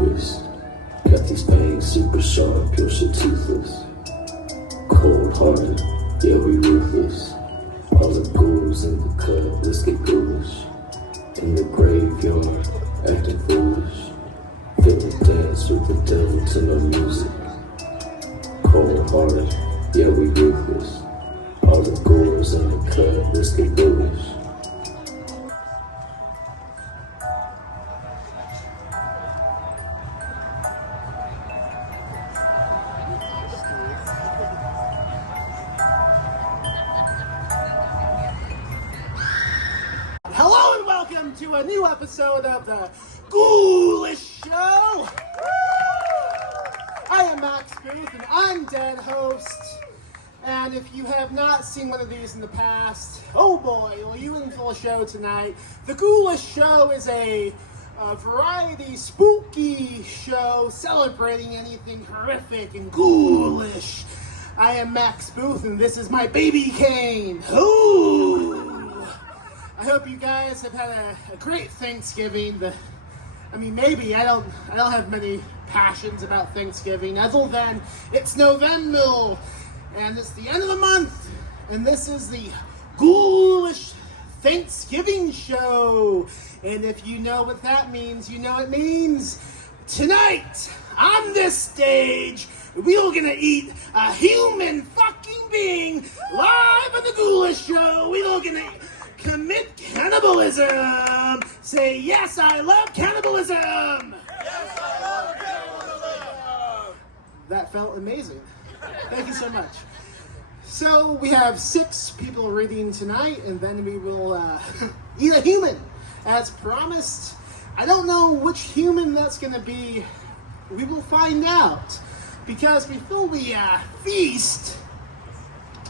truest. Got these fangs super sharp, your shit toothless. Cold hearted, yeah, we ruthless. All the ghouls in the cut, let's get ghoulish. In the graveyard, acting foolish. Feel the dance with the devil to no music. Cold hearted, yeah, we ruthless. All the ghouls in the cut, let's get ghoulish. Hello and welcome to a new episode of the Ghoulish Show. I am Max Booth and I'm dead host. And if you have not seen one of these in the past, oh boy, will you in for a show tonight. The Ghoulish Show is a variety spooky show celebrating anything horrific and ghoulish. I am Max Booth and this is my baby Kane. Ooh! I hope you guys have had a great Thanksgiving. Maybe I don't have many passions about Thanksgiving other than it's November and it's the end of the month and this is the Ghoulish Thanksgiving Show. And if you know what that means, you know it means tonight on this stage we're gonna eat a human fucking being live on the Ghoulish Show. We're gonna commit cannibalism. Say, yes, I love cannibalism. Yes, I love cannibalism. That felt amazing. Thank you so much. So we have 6 people reading tonight, and then we will eat a human, as promised. I don't know which human that's going to be. We will find out. Because before we feast,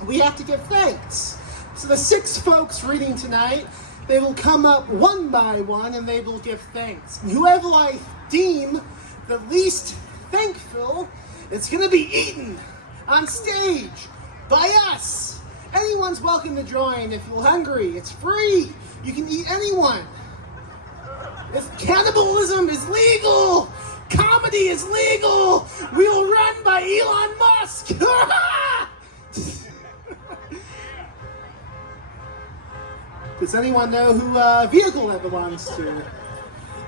we have to give thanks. So the 6 folks reading tonight, they will come up one by one and they will give thanks. And whoever I deem the least thankful, it's going to be eaten on stage by us. Anyone's welcome to join if you're hungry. It's free. You can eat anyone. If cannibalism is legal, comedy is legal. We will run by Elon Musk. Does anyone know who vehicle that belongs to?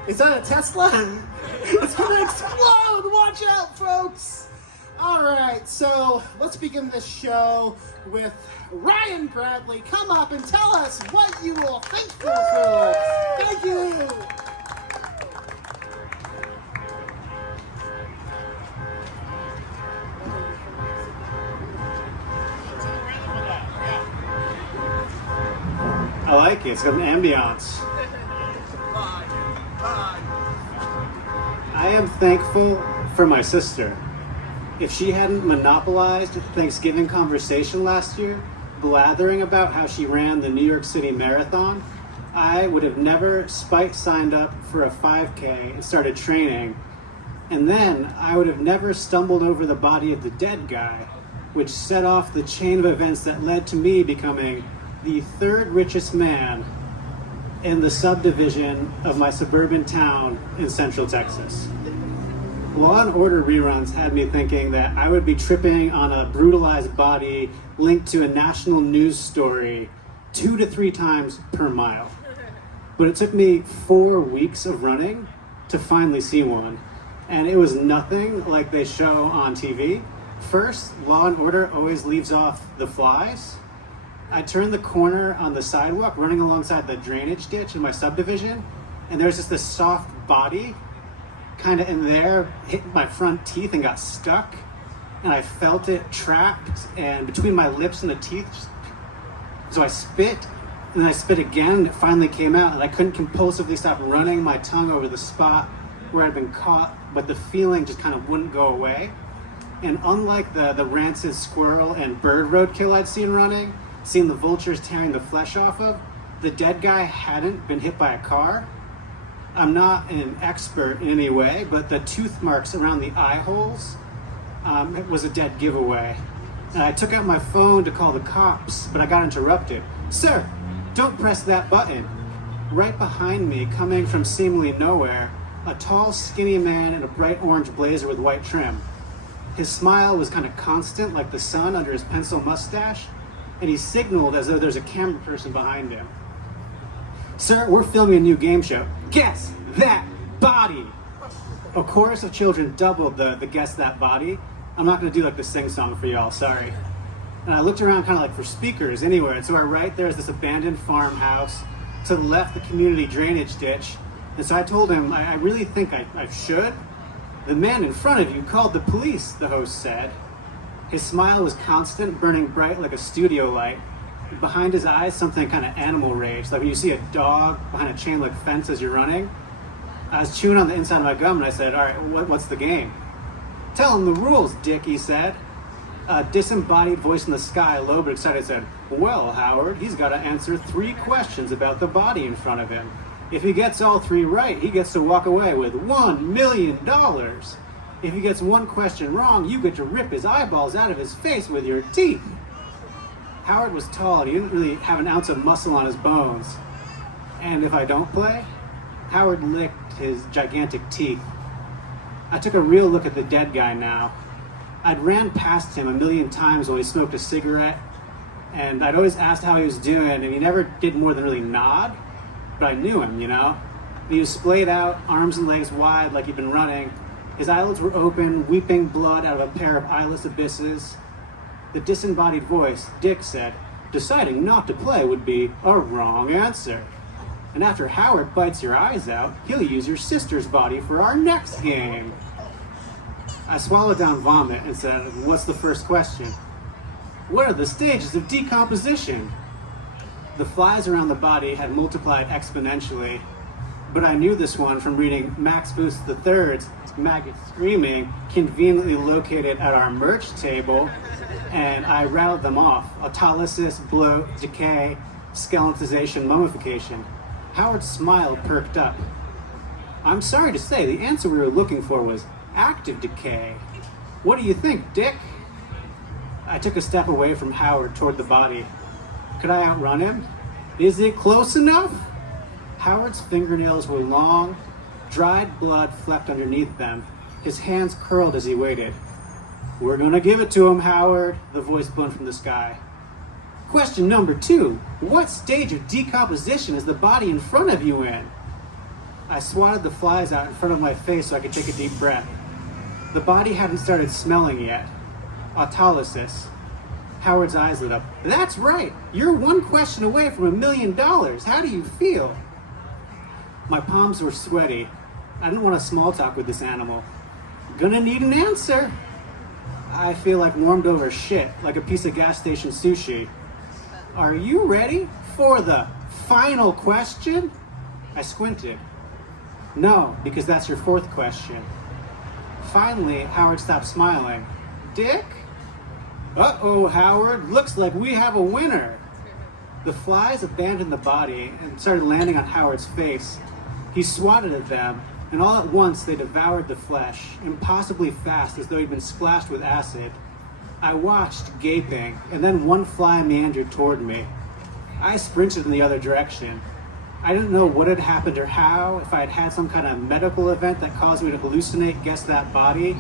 Is that a Tesla? It's gonna explode! Watch out, folks! Alright, so let's begin this show with Ryan Bradley. Come up and tell us what you are thankful for. Thank you! I like it. It's got an ambiance. I am thankful for my sister. If she hadn't monopolized Thanksgiving conversation last year, blathering about how she ran the New York City Marathon, I would have never signed up for a 5K and started training. And then I would have never stumbled over the body of the dead guy, which set off the chain of events that led to me becoming the 3rd richest man in the subdivision of my suburban town in Central Texas. Law and Order reruns had me thinking that I would be tripping on a brutalized body linked to a national news story 2 to 3 times per mile. But it took me 4 weeks of running to finally see one. And it was nothing like they show on TV. First, Law and Order always leaves off the flies. I turned the corner on the sidewalk running alongside the drainage ditch in my subdivision, and there's just this soft body kind of in there, hit my front teeth and got stuck, and I felt it trapped and between my lips and the teeth. So I spit, and then I spit again, and it finally came out, and I couldn't compulsively stop running my tongue over the spot where I'd been caught, but the feeling just kind of wouldn't go away. And unlike the rancid squirrel and bird roadkill I'd seen running, seeing the vultures tearing the flesh off of, the dead guy hadn't been hit by a car. I'm not an expert in any way, but the tooth marks around the eye holes was a dead giveaway. And I took out my phone to call the cops, but I got interrupted. Sir, don't press that button. Right behind me, coming from seemingly nowhere, a tall, skinny man in a bright orange blazer with white trim. His smile was kind of constant, like the sun under his pencil mustache, and he signaled as though there's a camera person behind him. "Sir, we're filming a new game show. Guess that body!" A chorus of children doubled the Guess That Body. I'm not going to do like the sing song for y'all, sorry. And I looked around kind of like for speakers anywhere, and to our right there's this abandoned farmhouse. To the left, the community drainage ditch. And so I told him, I really think I should. "The man in front of you called the police," the host said. His smile was constant, burning bright like a studio light. Behind his eyes, something kind of animal rage, like when you see a dog behind a chain link fence as you're running. I was chewing on the inside of my gum and I said, "All right, what's the game?" "Tell him the rules, Dick," he said. A disembodied voice in the sky, low but excited, said, "Well, Howard, he's got to answer 3 questions about the body in front of him. If he gets all 3 right, he gets to walk away with $1 million. If he gets 1 question wrong, you get to rip his eyeballs out of his face with your teeth." Howard was tall and he didn't really have an ounce of muscle on his bones. "And if I don't play?" Howard licked his gigantic teeth. I took a real look at the dead guy now. I'd ran past him a million times while he smoked a cigarette, and I'd always asked how he was doing, and he never did more than really nod, but I knew him, you know? He was splayed out, arms and legs wide like he'd been running. His eyelids were open, weeping blood out of a pair of eyeless abysses. The disembodied voice, Dick, said, "Deciding not to play would be a wrong answer. And after Howard bites your eyes out, he'll use your sister's body for our next game." I swallowed down vomit and said, "What's the first question?" "What are the stages of decomposition?" The flies around the body had multiplied exponentially, but I knew this one from reading Max Booth III's Maggot Screaming, conveniently located at our merch table, and I rattled them off: autolysis, bloat, decay, skeletization, mummification. Howard's smile perked up. "I'm sorry to say, the answer we were looking for was active decay. What do you think, Dick?" I took a step away from Howard toward the body. Could I outrun him? "Is it close enough?" Howard's fingernails were long, dried blood flecked underneath them. His hands curled as he waited. "We're gonna give it to him, Howard," the voice boomed from the sky. "Question number 2. What stage of decomposition is the body in front of you in?" I swatted the flies out in front of my face so I could take a deep breath. The body hadn't started smelling yet. Autolysis. Howard's eyes lit up. "That's right. You're 1 question away from $1 million. How do you feel?" My palms were sweaty. I didn't want to small talk with this animal. "Gonna need an answer." I feel like warmed over shit, like a piece of gas station sushi. "Are you ready for the final question?" I squinted. "No, because that's your 4th question." Finally, Howard stopped smiling. "Dick?" "Uh-oh, Howard, looks like we have a winner." The flies abandoned the body and started landing on Howard's face. He swatted at them, and all at once they devoured the flesh, impossibly fast, as though he'd been splashed with acid. I watched, gaping, and then one fly meandered toward me. I sprinted in the other direction. I didn't know what had happened or how, if I had had some kind of medical event that caused me to hallucinate Guess That Body,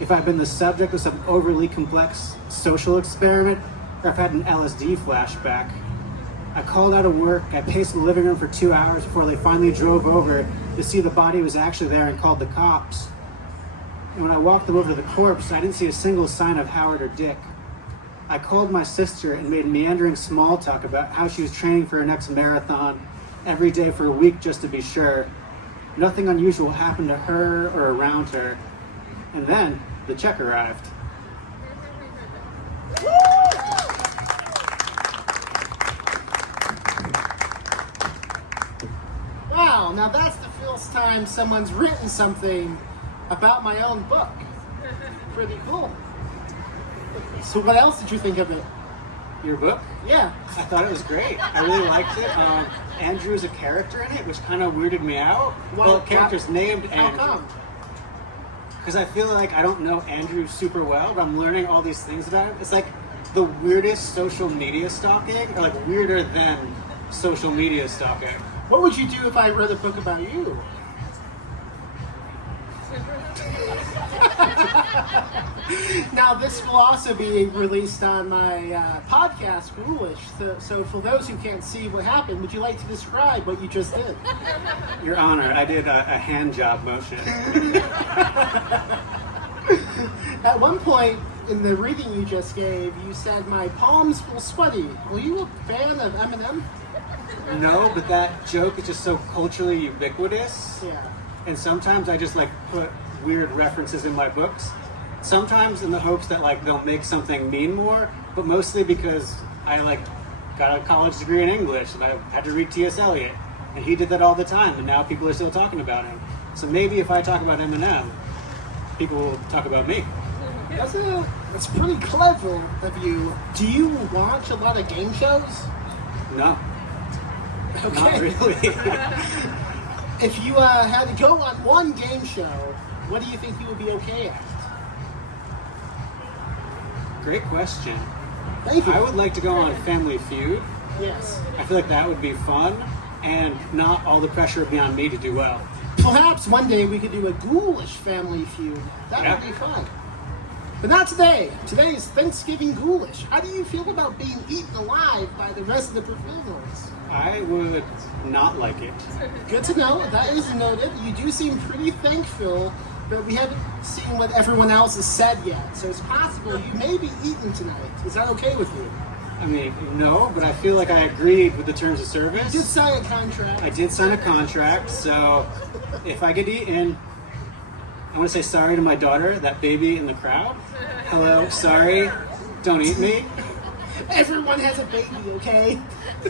if I'd been the subject of some overly complex social experiment, or if I had an LSD flashback. I called out of work. I paced the living room for 2 hours before they finally drove over to see the body was actually there and called the cops. And when I walked them over to the corpse, I didn't see a single sign of Howard or Dick. I called my sister and made meandering small talk about how she was training for her next marathon every day for a week just to be sure. Nothing unusual happened to her or around her. And then the check arrived. Wow, now that's the first time someone's written something about my own book. Pretty cool. So what else did you think of it? Your book? Yeah. I thought it was great. I really liked it. Andrew is a character in it, which kind of weirded me out. Well, the character's named Andrew. How come? Because I feel like I don't know Andrew super well, but I'm learning all these things about him. It's like the weirdest social media stalking, or like weirder than social media stalking. What would you do if I wrote a book about you? Now, this will also be released on my podcast, Ghoulish. So for those who can't see what happened, would you like to describe what you just did? Your Honor, I did a hand job motion. At one point in the reading you just gave, you said, "My palms feel sweaty." Were you a fan of Eminem? No, but that joke is just so culturally ubiquitous. Yeah. And sometimes I just like put weird references in my books. Sometimes in the hopes that like they'll make something mean more, but mostly because I like got a college degree in English and I had to read T.S. Eliot, and he did that all the time, and now people are still talking about him. So maybe if I talk about Eminem, people will talk about me. That's pretty clever of you. Do you watch a lot of game shows? No, Okay. not really. If you had to go on one game show, what do you think you would be okay at? Great question. Thank you. I would like to go on Family Feud. Yes. I feel like that would be fun, and not all the pressure would be on me to do well. Perhaps one day we could do a Ghoulish Family Feud. That Yeah. would be fun. But not today. Today is Thanksgiving Ghoulish. How do you feel about being eaten alive by the rest of the performers? I would not like it. Good to know. That is noted. You do seem pretty thankful, but we haven't seen what everyone else has said yet. So it's possible you may be eaten tonight. Is that okay with you? I mean, no, but I feel like I agreed with the terms of service. You did sign a contract. I did sign a contract, so if I get eaten, I want to say sorry to my daughter, that baby in the crowd. Hello, sorry, don't eat me. Everyone has a baby, okay? Why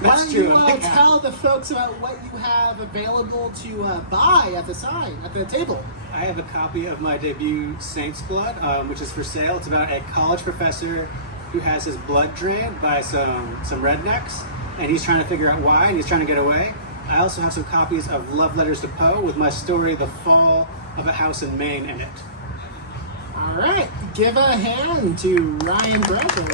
That's don't true. you I think tell the folks about what you have available to buy at the sign, at the table? I have a copy of my debut Saints Blood, which is for sale. It's about a college professor who has his blood drained by some rednecks, and he's trying to figure out why, and he's trying to get away. I also have some copies of Love Letters to Poe with my story, The Fall of a House in Maine, in it. All right, give a hand to Ryan Bradley.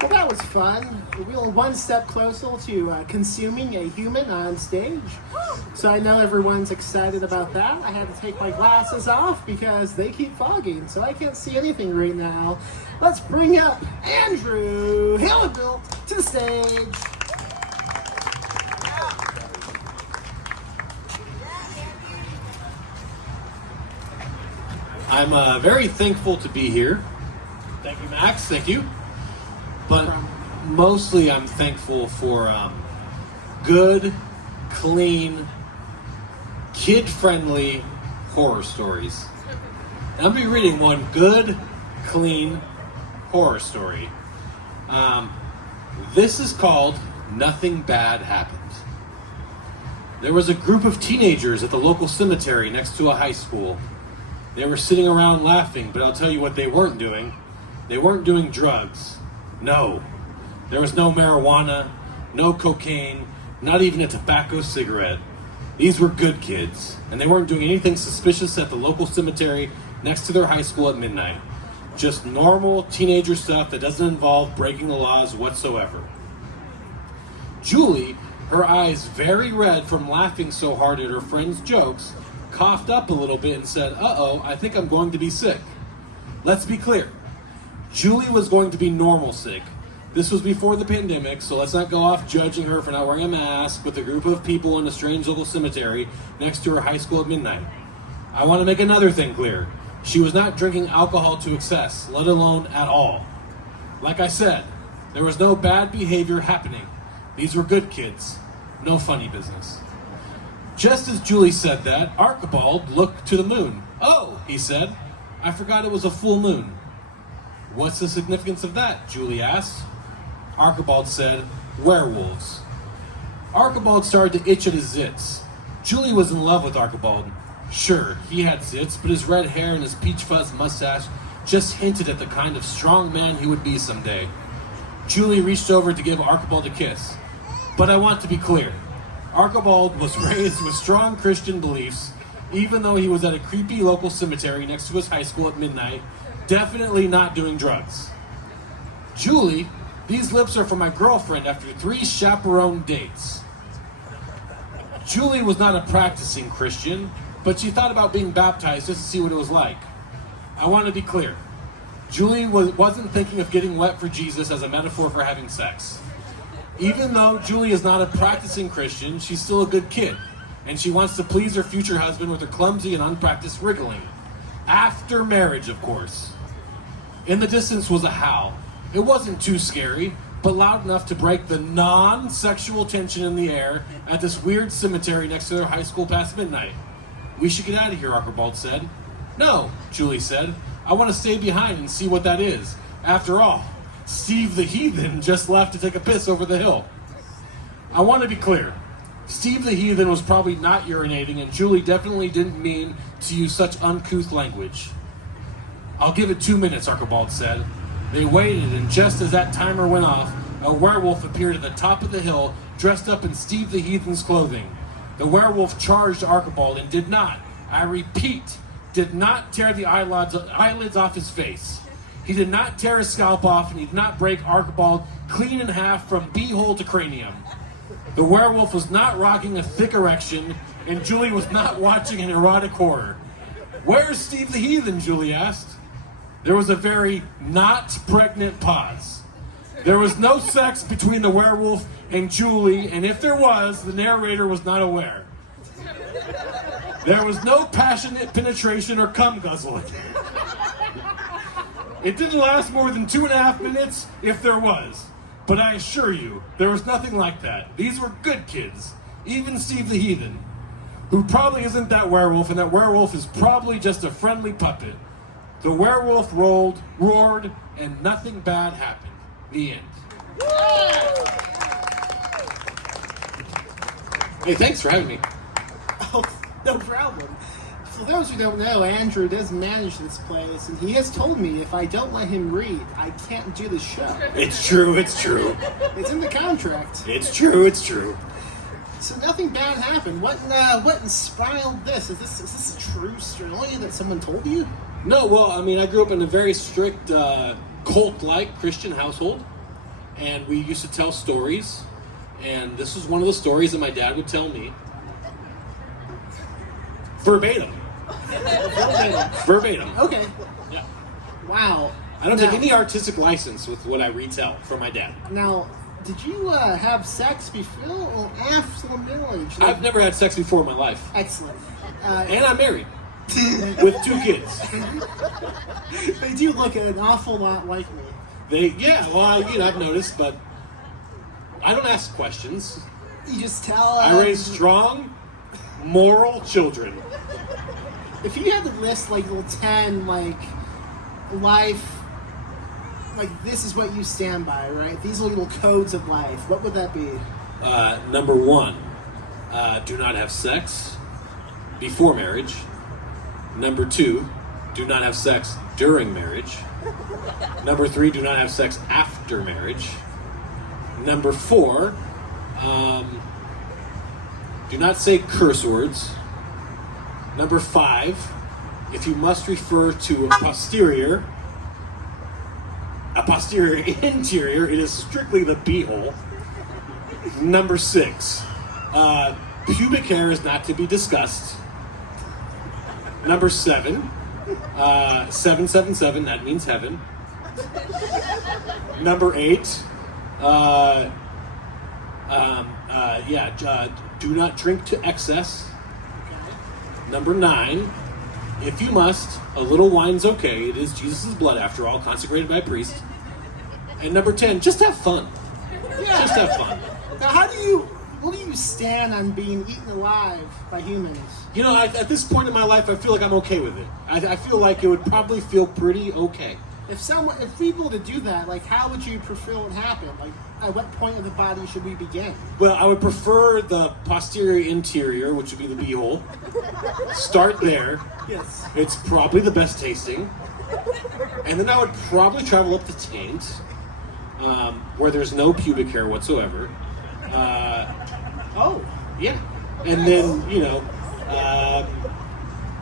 Well, that was fun. We're one step closer to consuming a human on stage. So I know everyone's excited about that. I had to take my glasses off because they keep fogging, so I can't see anything right now. Let's bring up Andrew Hillebilt to the stage. I'm very thankful to be here. Thank you, Max. Thank you. But mostly I'm thankful for good, clean, kid-friendly horror stories. And I'll be reading one good, clean horror story. This is called Nothing Bad Happened. There was a group of teenagers at the local cemetery next to a high school. They were sitting around laughing, but I'll tell you what they weren't doing. They weren't doing drugs. No. There was no marijuana, no cocaine, not even a tobacco cigarette. These were good kids, and they weren't doing anything suspicious at the local cemetery next to their high school at midnight. Just normal teenager stuff that doesn't involve breaking the laws whatsoever. Julie, her eyes very red from laughing so hard at her friend's jokes, coughed up a little bit and said, "Uh-oh, I think I'm going to be sick." Let's be clear. Julie was going to be normal sick. This was before the pandemic, so let's not go off judging her for not wearing a mask with a group of people in a strange local cemetery next to her high school at midnight. I want to make another thing clear. She was not drinking alcohol to excess, let alone at all. Like I said, there was no bad behavior happening. These were good kids. No funny business. Just as Julie said that, Archibald looked to the moon. "Oh," he said, "I forgot it was a full moon." "What's the significance of that?" Julie asked. Archibald said, "Werewolves." Archibald started to itch at his zits. Julie was in love with Archibald. Sure, he had zits, but his red hair and his peach fuzz mustache just hinted at the kind of strong man he would be someday. Julie reached over to give Archibald a kiss. But I want to be clear. Archibald was raised with strong Christian beliefs, even though he was at a creepy local cemetery next to his high school at midnight, definitely not doing drugs. "Julie, these lips are for my girlfriend after 3 chaperone dates." Julie was not a practicing Christian, but she thought about being baptized just to see what it was like. I want to be clear. Julie wasn't thinking of getting wet for Jesus as a metaphor for having sex. Even though Julie is not a practicing Christian, she's still a good kid, and she wants to please her future husband with her clumsy and unpracticed wriggling. After marriage, of course. In the distance was a howl. It wasn't too scary, but loud enough to break the non-sexual tension in the air at this weird cemetery next to their high school past midnight. We should get out of here, Archibald said. No, Julie said. I want to stay behind and see what that is. After all, Steve the Heathen just left to take a piss over the hill. I want to be clear. Steve the Heathen was probably not urinating, and Julie definitely didn't mean to use such uncouth language. I'll give it 2 minutes, Archibald said. They waited, and just as that timer went off, a werewolf appeared at the top of the hill, dressed up in Steve the Heathen's clothing. The werewolf charged Archibald and did not, I repeat, did not tear the eyelids off his face. He did not tear his scalp off, and he did not break Archibald clean in half from beehole to cranium. The werewolf was not rocking a thick erection, and Julie was not watching an erotic horror. Where's Steve the Heathen? Julie asked. There was a very not pregnant pause. There was no sex between the werewolf and Julie, and if there was, the narrator was not aware. There was no passionate penetration or cum guzzling. It didn't last more than 2.5 minutes, if there was. But I assure you, there was nothing like that. These were good kids, even Steve the Heathen, who probably isn't that werewolf, and that werewolf is probably just a friendly puppet. The werewolf roared, and nothing bad happened. The end. Hey, thanks for having me. Oh, no problem. For those who don't know, Andrew does manage this place, and he has told me if I don't let him read, I can't do the show. It's true, it's true. It's in the contract. It's true, it's true. So nothing bad happened. What inspired this? Is this a true story that someone told you? No, well, I mean, I grew up in a very strict, cult-like Christian household, and we used to tell stories, and this was one of the stories that my dad would tell me. Verbatim. Verbatim. Okay. Yeah. Wow. I don't take any artistic license with what I retell from my dad. Now, did you have sex before or after the middle age? I've never had sex before in my life. Excellent. And I'm married. With 2 kids. They do look an awful lot like me. I've noticed, but I don't ask questions. You just tell. I raise strong, moral children. If you had to list like little 10 life, this is what you stand by, right? These are little codes of life. What would that be? Number 1, do not have sex before marriage. Number 2, do not have sex during marriage. Number 3, do not have sex after marriage. Number 4, do not say curse words. Number 5, if you must refer to a posterior interior, it is strictly the beehole. Number 6, pubic hair is not to be discussed. Number 7, 777, that means heaven. Number 8, do not drink to excess. Number 9, if you must, a little wine's okay. It is Jesus' blood, after all, consecrated by a priest. And number 10, just have fun. Yeah. Just have fun. Now, what do you stand on being eaten alive by humans? You know, at this point in my life, I feel like I'm okay with it. I feel like it would probably feel pretty okay. If people to do that, how would you prefer it happen? At what point of the body should we begin? Well, I would prefer the posterior interior, which would be the beehole. Start there. Yes. It's probably the best tasting. And then I would probably travel up the taint, where there's no pubic hair whatsoever. Yeah. And then,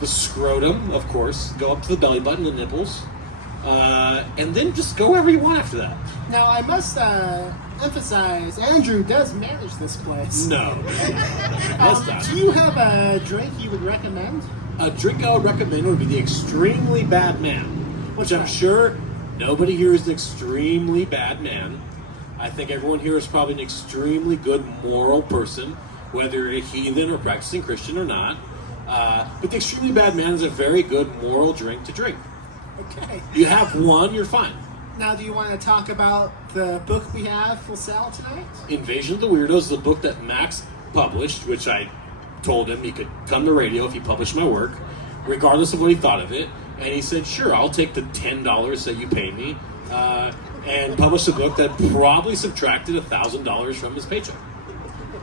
the scrotum, of course, go up to the belly button, the nipples. And then just go wherever you want after that. Now, I must emphasize, Andrew does manage this place. No. That's not. Do you have a drink you would recommend? A drink I would recommend would be the Extremely Bad Man, which I'm sure nobody here is an extremely bad man. I think everyone here is probably an extremely good moral person, whether you're a heathen or practicing Christian or not. But the Extremely Bad Man is a very good moral drink to drink. Okay. You have one, you're fine. Now, do you want to talk about the book we have for sale tonight? Invasion of the Weirdos is the book that Max published, which I told him he could come to radio if he published my work, regardless of what he thought of it. And he said, sure, I'll take the $10 that you pay me, and publish a book that probably subtracted $1,000 from his paycheck.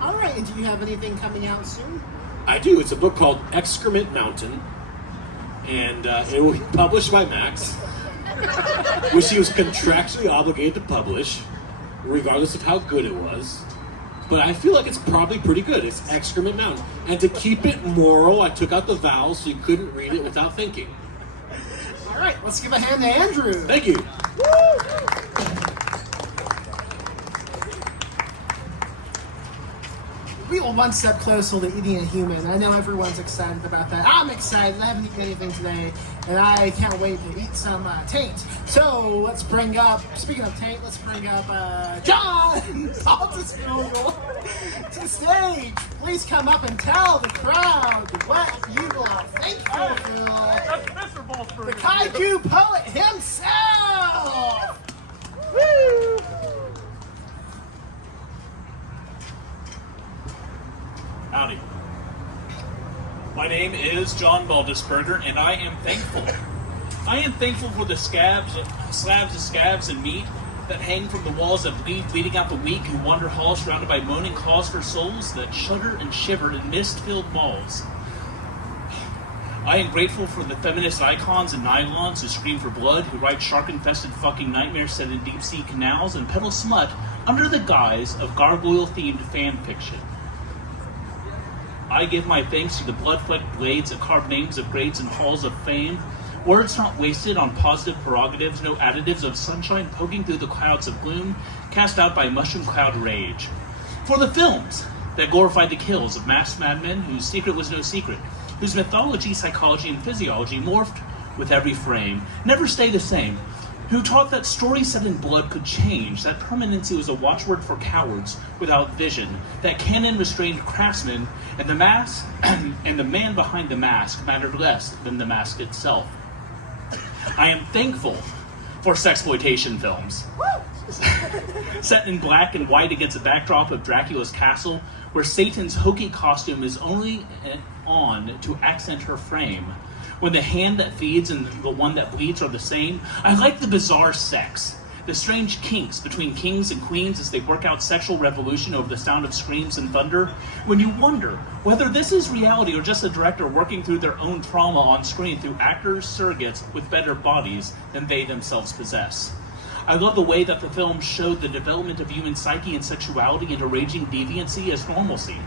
All right, and do you have anything coming out soon? I do. It's a book called Excrement Mountain, and it will be published by Max, which he was contractually obligated to publish, regardless of how good it was. But I feel like it's probably pretty good. It's Excrement Mountain. And to keep it moral, I took out the vowels so you couldn't read it without thinking. All right, let's give a hand to Andrew. Thank you. We are one step closer to eating a human. I know everyone's excited about that. I'm excited. I haven't eaten anything today, and I can't wait to eat some taint. So let's bring up, speaking of taint, let's bring up John Altisfield to the stage. Please come up and tell the crowd what you are thankful for. The kaiju poet himself. Woo! Howdy. My name is John Baldisberger, and I am thankful. I am thankful for the slabs of scabs and meat that hang from the walls that bleeding out the weak who wander halls surrounded by moaning calls for souls that shudder and shiver in mist-filled malls. I am grateful for the feminist icons and nylons who scream for blood, who write shark-infested fucking nightmares set in deep-sea canals and peddle smut under the guise of gargoyle-themed fan fiction. I give my thanks to the blood-flecked blades that carve names of grades and halls of fame. Words not wasted on positive prerogatives, no additives of sunshine poking through the clouds of gloom cast out by mushroom cloud rage. For the films that glorified the kills of masked madmen whose secret was no secret, whose mythology, psychology, and physiology morphed with every frame, never stay the same, who taught that stories set in blood could change, that permanency was a watchword for cowards without vision, that canon restrained craftsmen, and the mask and the man behind the mask mattered less than the mask itself. I am thankful for sexploitation films. Set in black and white against a backdrop of Dracula's castle, where Satan's hokey costume is only on to accent her frame. When the hand that feeds and the one that bleeds are the same, I like the bizarre sex, the strange kinks between kings and queens as they work out sexual revolution over the sound of screams and thunder, when you wonder whether this is reality or just a director working through their own trauma on screen through actors, surrogates with better bodies than they themselves possess. I love the way that the film showed the development of human psyche and sexuality into raging deviancy as normalcy.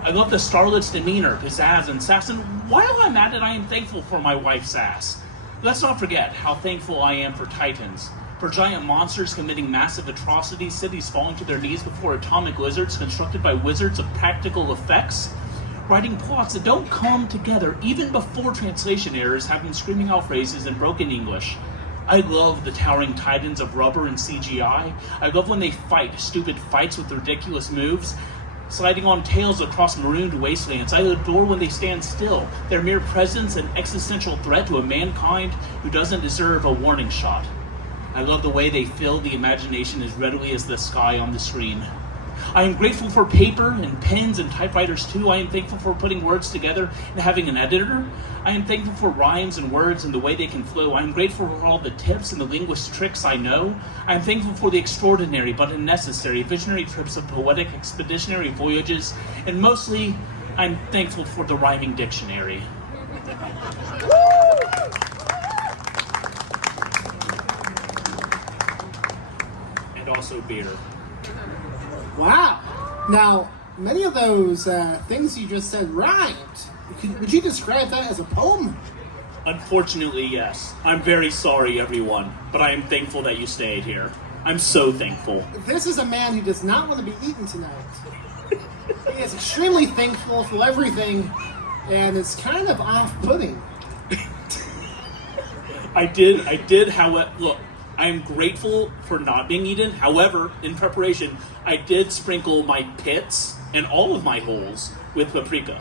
I love the starlet's demeanor, pizzazz, and sass, and while I'm at it, I am thankful for my wife, Sass. Let's not forget how thankful I am for titans, for giant monsters committing massive atrocities, cities falling to their knees before atomic lizards constructed by wizards of practical effects, writing plots that don't come together even before translation errors have been screaming out phrases in broken English. I love the towering titans of rubber and CGI. I love when they fight stupid fights with ridiculous moves, sliding on tails across marooned wastelands. I adore when they stand still, their mere presence an existential threat to a mankind who doesn't deserve a warning shot. I love the way they fill the imagination as readily as the sky on the screen. I am grateful for paper and pens and typewriters too. I am thankful for putting words together and having an editor. I am thankful for rhymes and words and the way they can flow. I am grateful for all the tips and the linguist tricks I know. I am thankful for the extraordinary but unnecessary visionary trips of poetic expeditionary voyages. And mostly, I'm thankful for the rhyming dictionary. And also beer. Wow. Now, many of those things you just said rhymed. Would you describe that as a poem? Unfortunately, yes. I'm very sorry, everyone, but I am thankful that you stayed here. I'm so thankful. This is a man who does not want to be eaten tonight. He is extremely thankful for everything, and it's kind of off-putting. I did, however, look, I am grateful for not being eaten. However, in preparation, I did sprinkle my pits and all of my holes with paprika.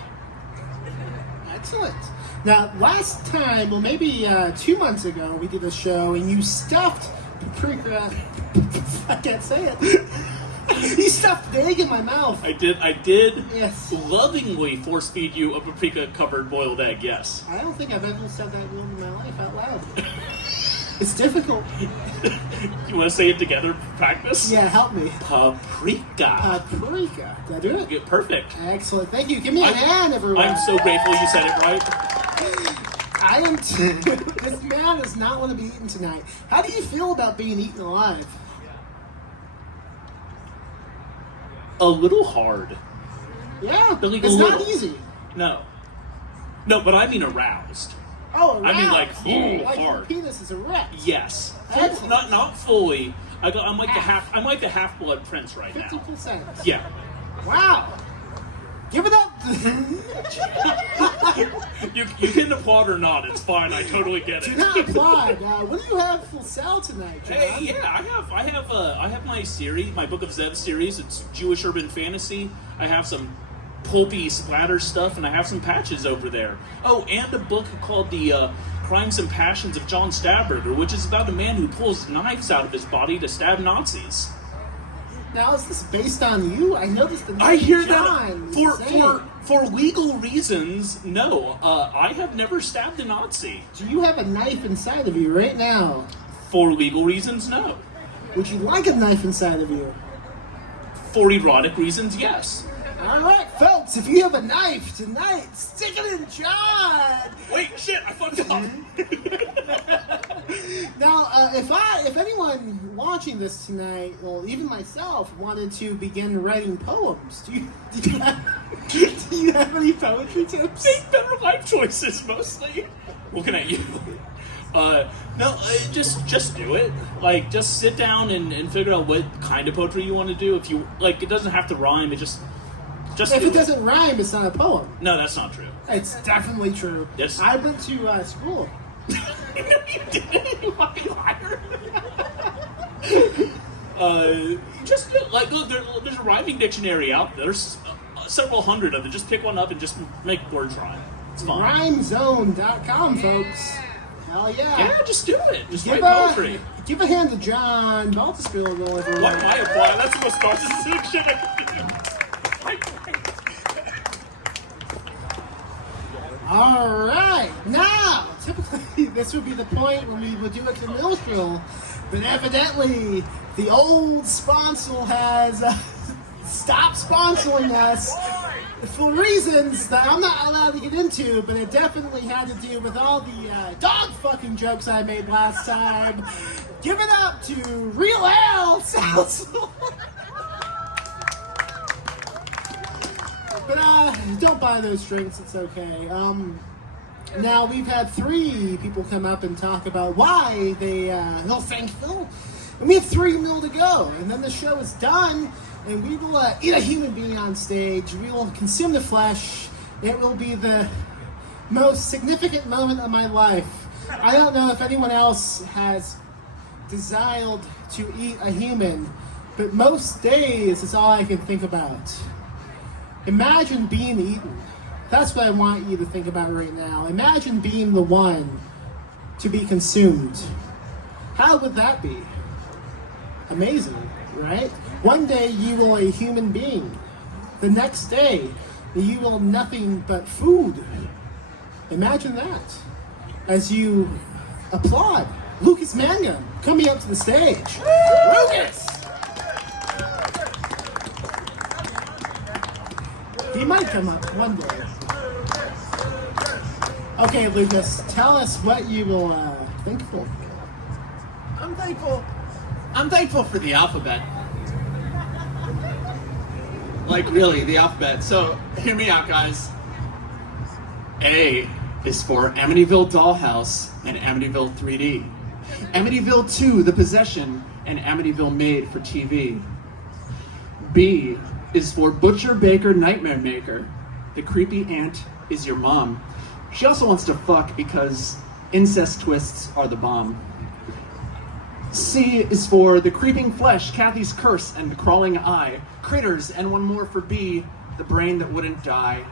Excellent. Now, last time, well, maybe 2 months ago, we did a show, and you stuffed paprika. I can't say it. You stuffed the egg in my mouth. I did Yes. lovingly force feed you a paprika-covered boiled egg, yes. I don't think I've ever said that word in my life out loud. It's difficult. You want to say it together for practice? Yeah, help me. Paprika. Paprika. Did I do it? Yeah, perfect. Excellent. Thank you. Give me a hand, everyone. I'm so grateful you said it right. I am too. This man does not want to be eaten tonight. How do you feel about being eaten alive? A little hard. Yeah, Like a it's not little. easy. No, but I mean aroused. Oh, I mean, wow. like, Like your hard. penis is erect. Yes. Excellent. Not fully. I'm like the half-blood prince right now. 50%. Yeah. Wow. Give it up. You can applaud or not. It's fine. I totally get Do it. not applaud. What do you have for sale tonight, John? Hey, yeah, I have my series, my Book of Zev series. It's Jewish urban fantasy. I have some pulpy splatter stuff, and I have some patches over there. Oh, and a book called The Crimes and Passions of John Stadberger, which is about a man who pulls knives out of his body to stab Nazis. Now, is this based on you? I noticed the name I hear John. that for legal reasons. No, I have never stabbed a Nazi. Do you have a knife inside of you right now? For legal reasons, no. Would you like a knife inside of you? For erotic reasons, yes. All right, folks, if you have a knife tonight, stick it in John. Wait, shit, I fucked up. Now, if anyone watching this tonight, or even myself, wanted to begin writing poems, do you have any poetry tips? Make better life choices, mostly. Looking at you. Just do it. Like, just sit down and figure out what kind of poetry you want to do. If you like, it doesn't have to rhyme. It just If do it doesn't rhyme, it's not a poem. No, that's not true. It's definitely true. Yes. I went to school. No, you didn't. You fucking liar. Just like look, there's a rhyming dictionary out there. There's several hundred of them. Just pick one up and just make words rhyme. It's fine. Rhymezone.com, folks. Hell yeah. Yeah, just do it. Just Give write poetry. give a hand to John Baltusville, everyone. What my apply? That's the most narcissistic shit I can do. All right. Now, typically, this would be the point when we would do a commercial, but evidently, the old sponsor has stopped sponsoring us for reasons that I'm not allowed to get into, but it definitely had to do with all the dog fucking jokes I made last time. Give it up to Real Ale South. But don't buy those drinks, it's okay. Now, we've had 3 people come up and talk about why they're thankful. And we have 3 more to go. And then the show is done, and we will eat a human being on stage. We will consume the flesh. It will be the most significant moment of my life. I don't know if anyone else has desired to eat a human, but most days it's all I can think about. Imagine being eaten. That's what I want you to think about right now. Imagine being the one to be consumed. How would that be? Amazing, right? One day you will a human being. The next day you will nothing but food. Imagine that. As you applaud Lucas Mangum coming up to the stage. Lucas! He might come up one day. Okay, Lucas, tell us what you will thankful. I'm thankful for the alphabet. Like, really, the alphabet. So, hear me out, guys. A is for Amityville Dollhouse and Amityville 3D. Amityville 2, The Possession, and Amityville Made for TV. B is for Butcher Baker Nightmare Maker. The creepy aunt is your mom. She also wants to fuck because incest twists are the bomb. C is for The Creeping Flesh, Kathy's Curse, and The Crawling Eye. Critters, and one more for B, The Brain That Wouldn't Die.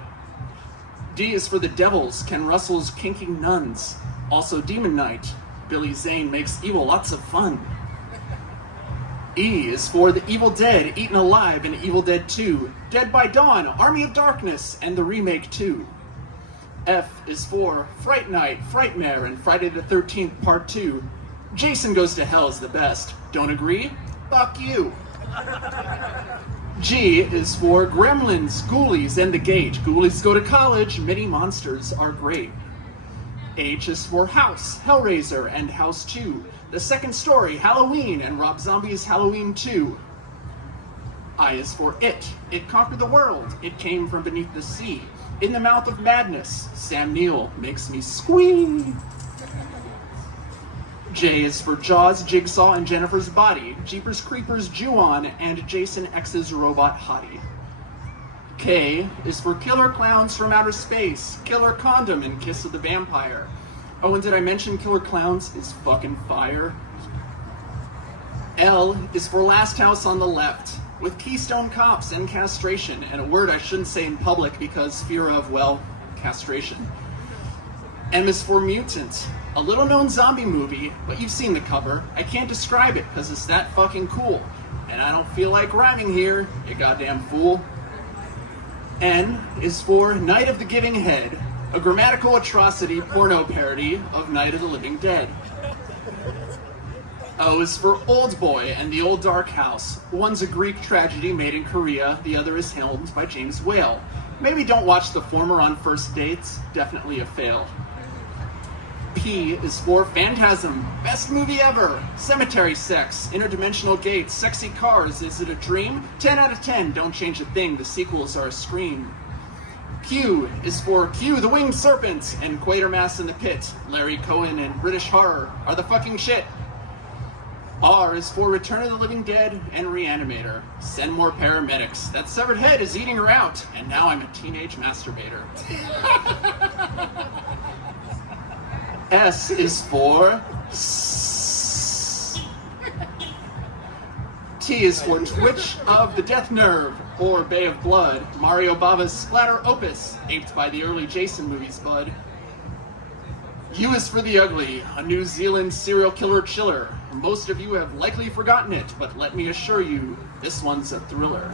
D is for The Devils, Ken Russell's Kinking Nuns. Also Demon Knight, Billy Zane makes evil lots of fun. E is for The Evil Dead, Eaten Alive, and Evil Dead 2. Dead by Dawn, Army of Darkness, and the remake 2. F is for Fright Night, Frightmare, and Friday the 13th Part 2. Jason Goes to Hell is the best. Don't agree? Fuck you. G is for Gremlins, Ghoulies, and The Gate. Ghoulies go to college, many monsters are great. H is for House, Hellraiser, and House 2. The Second Story, Halloween, and Rob Zombie's Halloween 2. I is for It. It conquered the world. It came from beneath the sea. In the Mouth of Madness, Sam Neill makes me squeam. J is for Jaws, Jigsaw, and Jennifer's Body, Jeepers Creepers, Ju-On, and Jason X's Robot Hottie. K is for Killer Clowns from Outer Space, Killer Condom, and Kiss of the Vampire. Oh, and did I mention Killer Clowns is fucking fire? L is for Last House on the Left, with Keystone Cops and castration, and a word I shouldn't say in public because fear of, well, castration. M is for Mutant, a little-known zombie movie, but you've seen the cover. I can't describe it because it's that fucking cool. And I don't feel like rhyming here, you goddamn fool. N is for Night of the Giving Head, a grammatical atrocity porno parody of Night of the Living Dead. O is for Old Boy and the Old Dark House. One's a Greek tragedy made in Korea, the other is helmed by James Whale. Maybe don't watch the former on first dates, definitely a fail. P is for Phantasm, best movie ever. Cemetery sex, interdimensional gates, sexy cars, is it a dream? 10 out of 10, don't change a thing, the sequels are a scream. Q is for Q the Winged Serpent and Quatermass in the Pit. Larry Cohen and British Horror are the fucking shit. R is for Return of the Living Dead and Reanimator. Send more paramedics. That severed head is eating her out, and now I'm a teenage masturbator. S is for T is for Twitch of the Death Nerve, or Bay of Blood, Mario Bava's splatter opus, aped by the early Jason movies, bud. U is for The Ugly, a New Zealand serial killer chiller. Most of you have likely forgotten it, but let me assure you, this one's a thriller.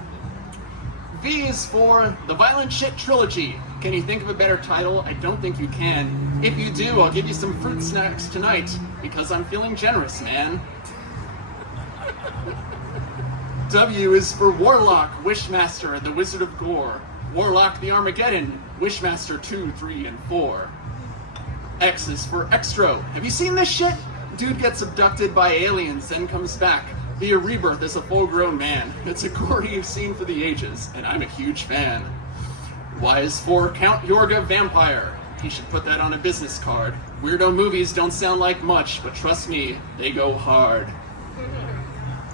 V is for The Violent Shit Trilogy. Can you think of a better title? I don't think you can. If you do, I'll give you some fruit snacks tonight, because I'm feeling generous, man. W is for Warlock, Wishmaster, and the Wizard of Gore. Warlock the Armageddon, Wishmaster 2, 3, and 4. X is for Extro. Have you seen this shit? Dude gets abducted by aliens, then comes back via rebirth as a full-grown man. It's a gory scene for the ages, and I'm a huge fan. Y is for Count Yorga Vampire. He should put that on a business card. Weirdo movies don't sound like much, but trust me, they go hard.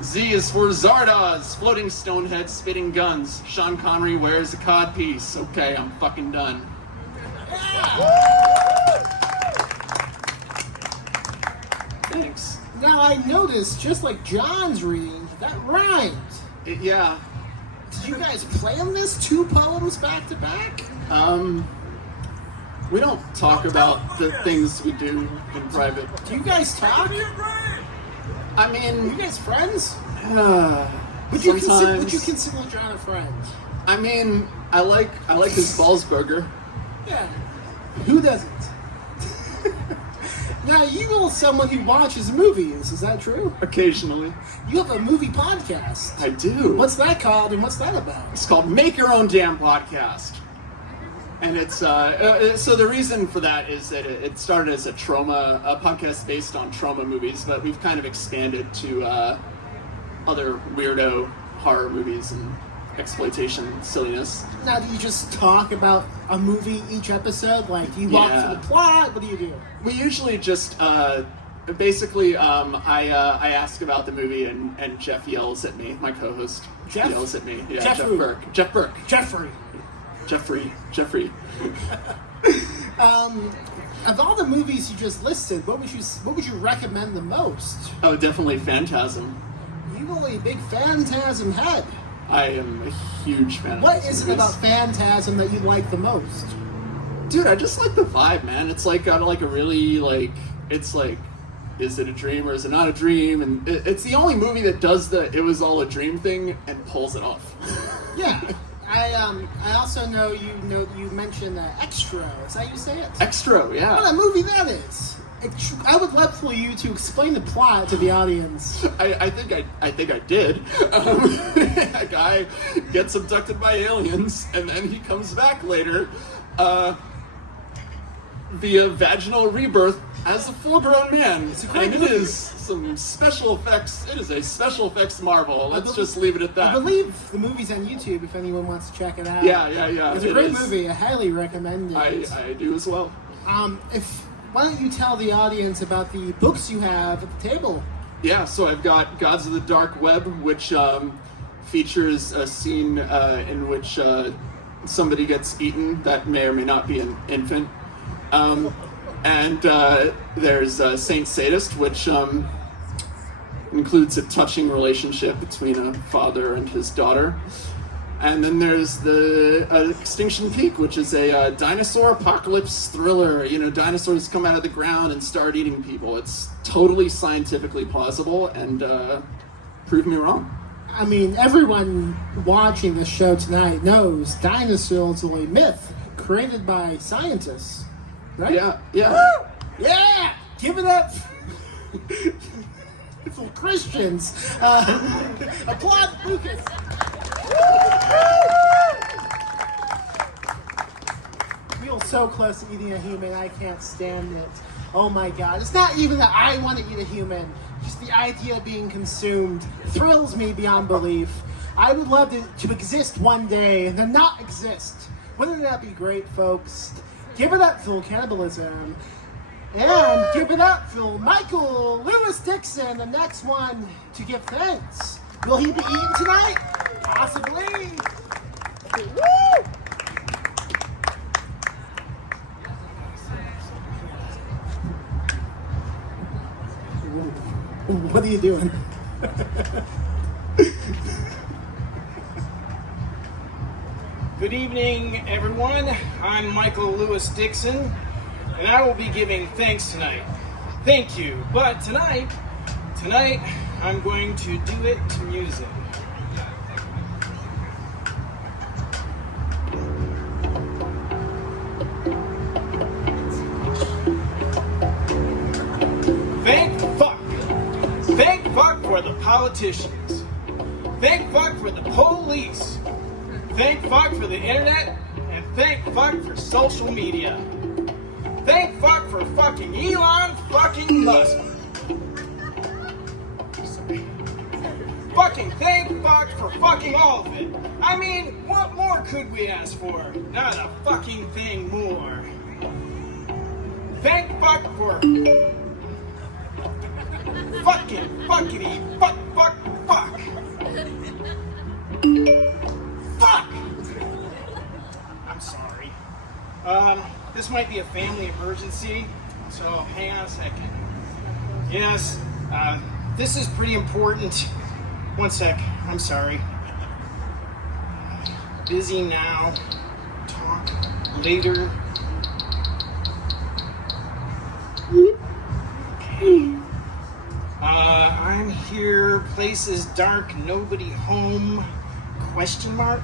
Z is for Zardoz, floating stonehead spitting guns. Sean Connery wears a codpiece. Okay, I'm fucking done. Thanks. Now I noticed, just like John's reading, that rhymed. Yeah. Did you guys plan this 2 poems back to back? We don't talk about the things we do in private. Do you guys talk? I Are mean, you guys friends? Would you consider John a friend? I mean, I like his balls burger. Yeah. Who doesn't? Now, you know someone who watches movies, is that true? Occasionally. You have a movie podcast. I do. What's that called and what's that about? It's called Make Your Own Damn Podcast. And it's, so the reason for that is that it started as a podcast based on trauma movies, but we've kind of expanded to other weirdo horror movies and exploitation silliness. Now, do you just talk about a movie each episode? Like, do you walk through the plot? What do you do? We usually just Basically, I ask about the movie and Jeff yells at me. My co-host Jeff? yells at me. Yeah, Jeff Jeff who? Burke. Jeff Burke. Jeffrey. Of all the movies you just listed, what would you recommend the most? Oh, definitely Phantasm. You really a big Phantasm head. I am a huge fan. What of those is it movies. about Phantasm that you like the most? Dude, I just like the vibe, man. It's like got like a really like. It's like, is it a dream or is it not a dream? And it's the only movie that does the "it was all a dream" thing and pulls it off. Yeah. I also know you mentioned Extra. Is that how you say it? Extra, What yeah. a movie that is! I would love for you to explain the plot to the audience. I think I did. A guy gets abducted by aliens, and then he comes back later via vaginal rebirth as a full-grown man. It's a great and it movie. is some special effects. It is a special effects marvel. Let's just leave it at that. I believe the movie's on YouTube if anyone wants to check it out. Yeah. It's a it great is. movie. I highly recommend it. I do as well. Why don't you tell the audience about the books you have at the table? Yeah, so I've got Gods of the Dark Web, which features a scene in which somebody gets eaten that may or may not be an infant. And there's Saint Sadist, which includes a touching relationship between a father and his daughter. And then there's the Extinction Peak, which is a dinosaur apocalypse thriller. You know, dinosaurs come out of the ground and start eating people. It's totally scientifically plausible, and prove me wrong. I mean, everyone watching this show tonight knows dinosaurs are a myth created by scientists, right? Yeah. Yeah! Give it up for Christians. Applaud Lucas. Feel so close to eating a human, I can't stand it. Oh my god. It's not even that I want to eat a human. Just the idea of being consumed thrills me beyond belief. I would love to exist one day and then not exist. Wouldn't that be great, folks? Give it up for cannibalism. And give it up for Michael Lewis Dixon, the next one to give thanks. Will he be eaten tonight? Possibly. Woo! What are you doing? Good evening, everyone. I'm Michael Lewis Dixon, and I will be giving thanks tonight. Thank you. But tonight, I'm going to do it to music. Thank fuck for the politicians. Thank fuck for the police. Thank fuck for the internet. And thank fuck for social media. Thank fuck for fucking Elon fucking Musk. Sorry. Fucking thank fuck for fucking all of it. I mean, what more could we ask for? Not a fucking thing more. Thank fuck for fucking fuckity fuck. Fuck! I'm sorry. This might be a family emergency, so hang on a second. Yes, this is pretty important. One sec, I'm sorry. Busy now. Talk later. Okay. I'm here, place is dark, nobody home, question mark?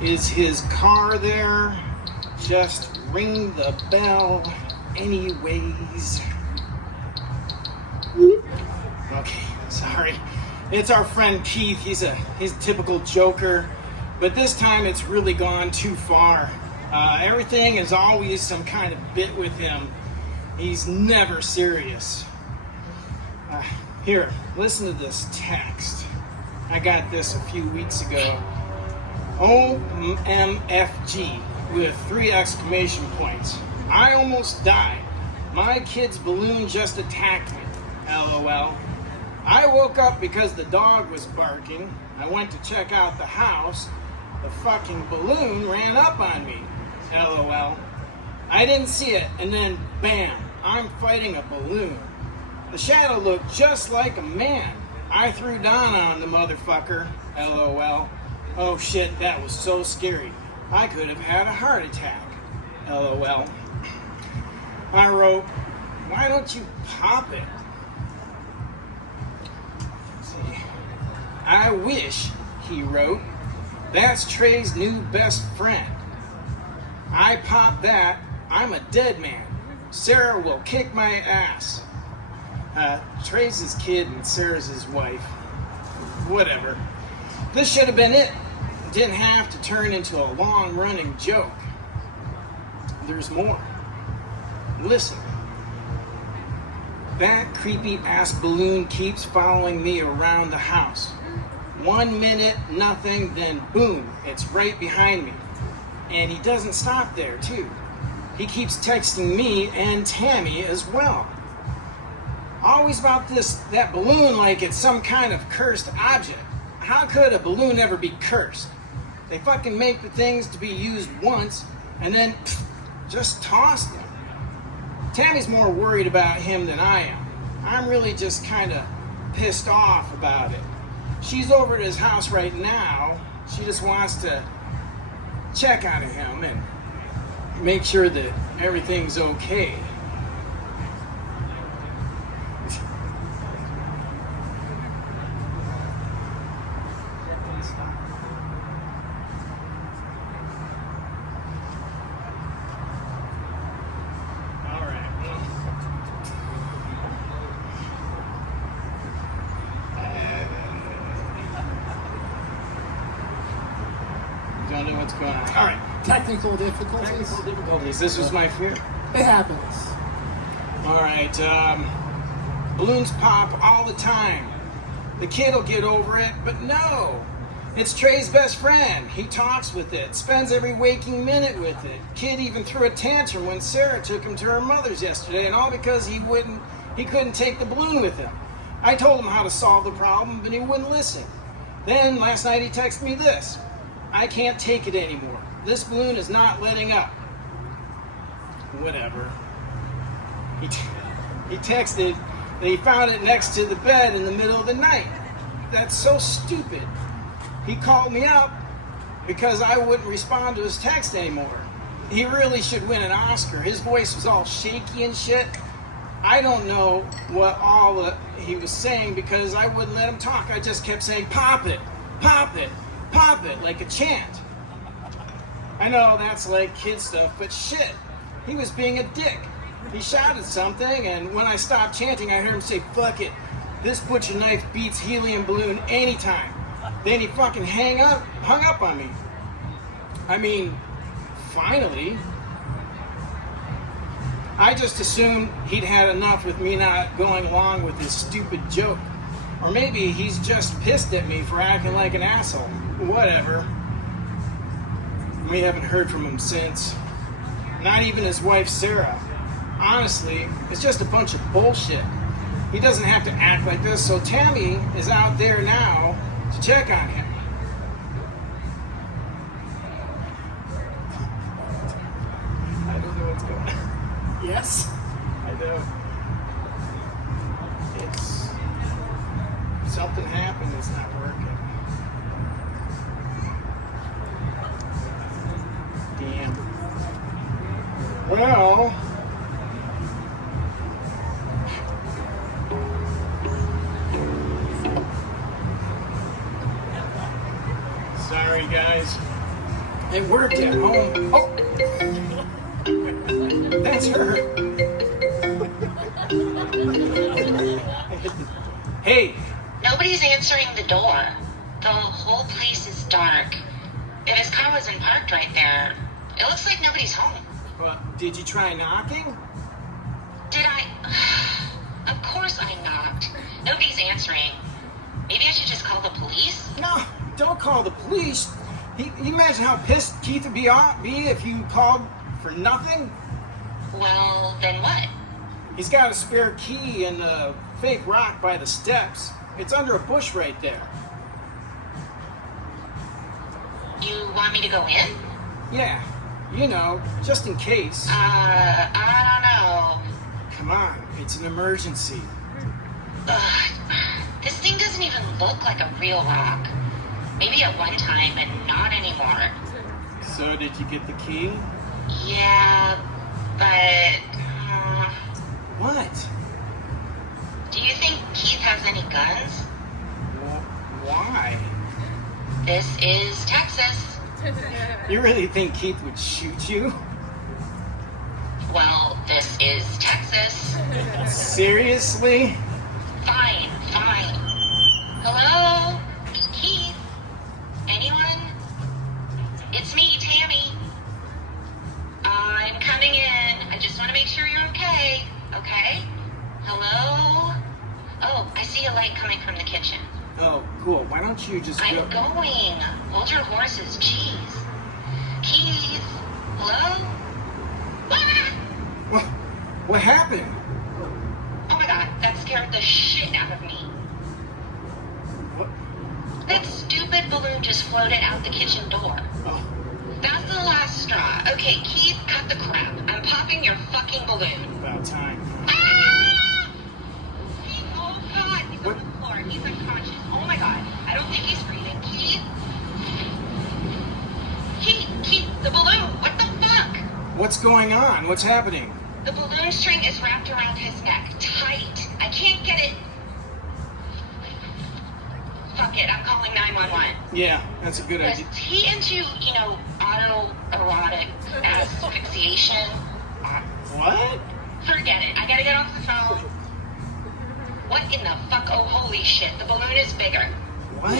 Is his car there? Just ring the bell anyways. Okay, sorry. It's our friend Keith, he's a typical joker, but this time it's really gone too far. Everything is always some kind of bit with him. He's never serious. Here, listen to this text. I got this a few weeks ago. OMFG with 3 exclamation points. I almost died. My kid's balloon just attacked me. LOL. I woke up because the dog was barking. I went to check out the house. The fucking balloon ran up on me. LOL. I didn't see it, and then bam, I'm fighting a balloon. The shadow looked just like a man. I threw down on the motherfucker. LOL. Oh shit, that was so scary. I could have had a heart attack. LOL. I wrote, why don't you pop it? Let's see. I wish, he wrote, that's Trey's new best friend. I pop that, I'm a dead man. Sarah will kick my ass. Trey's his kid and Sarah's his wife. Whatever. This should have been it. Didn't have to turn into a long-running joke. There's more. Listen. That creepy-ass balloon keeps following me around the house. 1 minute, nothing, then boom, it's right behind me. And he doesn't stop there, too. He keeps texting me and Tammy as well. Always about that balloon like it's some kind of cursed object. How could a balloon ever be cursed? They fucking make the things to be used once and then just toss them. Tammy's more worried about him than I am. I'm really just kind of pissed off about it. She's over at his house right now. She just wants to check on him and make sure that everything's okay. Don't know what's going on. All right. Technical difficulties. Difficulties. This was my fear. It happens. All right. Balloons pop all the time. The kid will get over it, but no. It's Trey's best friend. He talks with it, spends every waking minute with it. Kid even threw a tantrum when Sarah took him to her mother's yesterday, and all because he couldn't take the balloon with him. I told him how to solve the problem, but he wouldn't listen. Then last night he texted me this. I can't take it anymore. This balloon is not letting up. Whatever. He texted that he found it next to the bed in the middle of the night. That's so stupid. He called me up because I wouldn't respond to his text anymore. He really should win an Oscar. His voice was all shaky and shit. I don't know what all he was saying because I wouldn't let him talk. I just kept saying, pop it, pop it, pop it, like a chant. I know that's like kid stuff, but shit, he was being a dick. He shouted something, and when I stopped chanting, I heard him say, fuck it, this butcher knife beats helium balloon anytime. Then he fucking hung up on me. I mean, finally. I just assumed he'd had enough with me not going along with his stupid joke. Or maybe he's just pissed at me for acting like an asshole. Whatever. We haven't heard from him since. Not even his wife, Sarah. Honestly, it's just a bunch of bullshit. He doesn't have to act like this, so Tammy is out there now to check on him. I don't know what's going on. Yes. I know. It's something happened. It's not working. Damn. Well. Sorry, guys. It worked at home. Oh. That's her. Hey. Nobody's answering the door. The whole place is dark. And his car wasn't parked right there. It looks like nobody's home. Well, did you try knocking? Did I? Of course I knocked. Nobody's answering. Maybe I should just call the police? No, don't call the police. You imagine how pissed Keith would be if you called for nothing? Well, then what? He's got a spare key and a fake rock by the steps. It's under a bush right there. You want me to go in? Yeah, you know, just in case. I Come on, it's an emergency. don't know. This thing doesn't even look like a real rock. Maybe at one time, but not anymore. So did you get the key? Yeah, but... What? do you think Keith has any guns? Why? This is Texas. You really think Keith would shoot you? Well, this is Texas. Seriously? Fine, fine. Hello? Keith? Anyone? It's me, Tammy. I'm coming in. I just want to make sure you're okay. Okay? Hello? Oh, I see a light coming from the kitchen. Oh, cool. Why don't you just I'm go? going. Hold your horses, jeez. Keith? Hello? Ah! What happened? Oh my god, that scared the shit out of me. What? That stupid balloon just floated out the kitchen door. Oh, That's the last straw. Okay, Keith, cut the crap. I'm popping your fucking balloon. about time. Ah! Oh god, he's What? on the floor. He's unconscious. Oh my god. I don't think he's breathing. Keith? Keith, the balloon. What the fuck? What's going on? What's happening? The balloon string is wrapped around his neck. Tight. I can't get it. Fuck it. I'm calling 911. Yeah, that's a good Is idea. he into, autoerotic asphyxiation? What? Forget it. I gotta get off the phone. What in the fuck? Oh, holy shit. The balloon is bigger. What?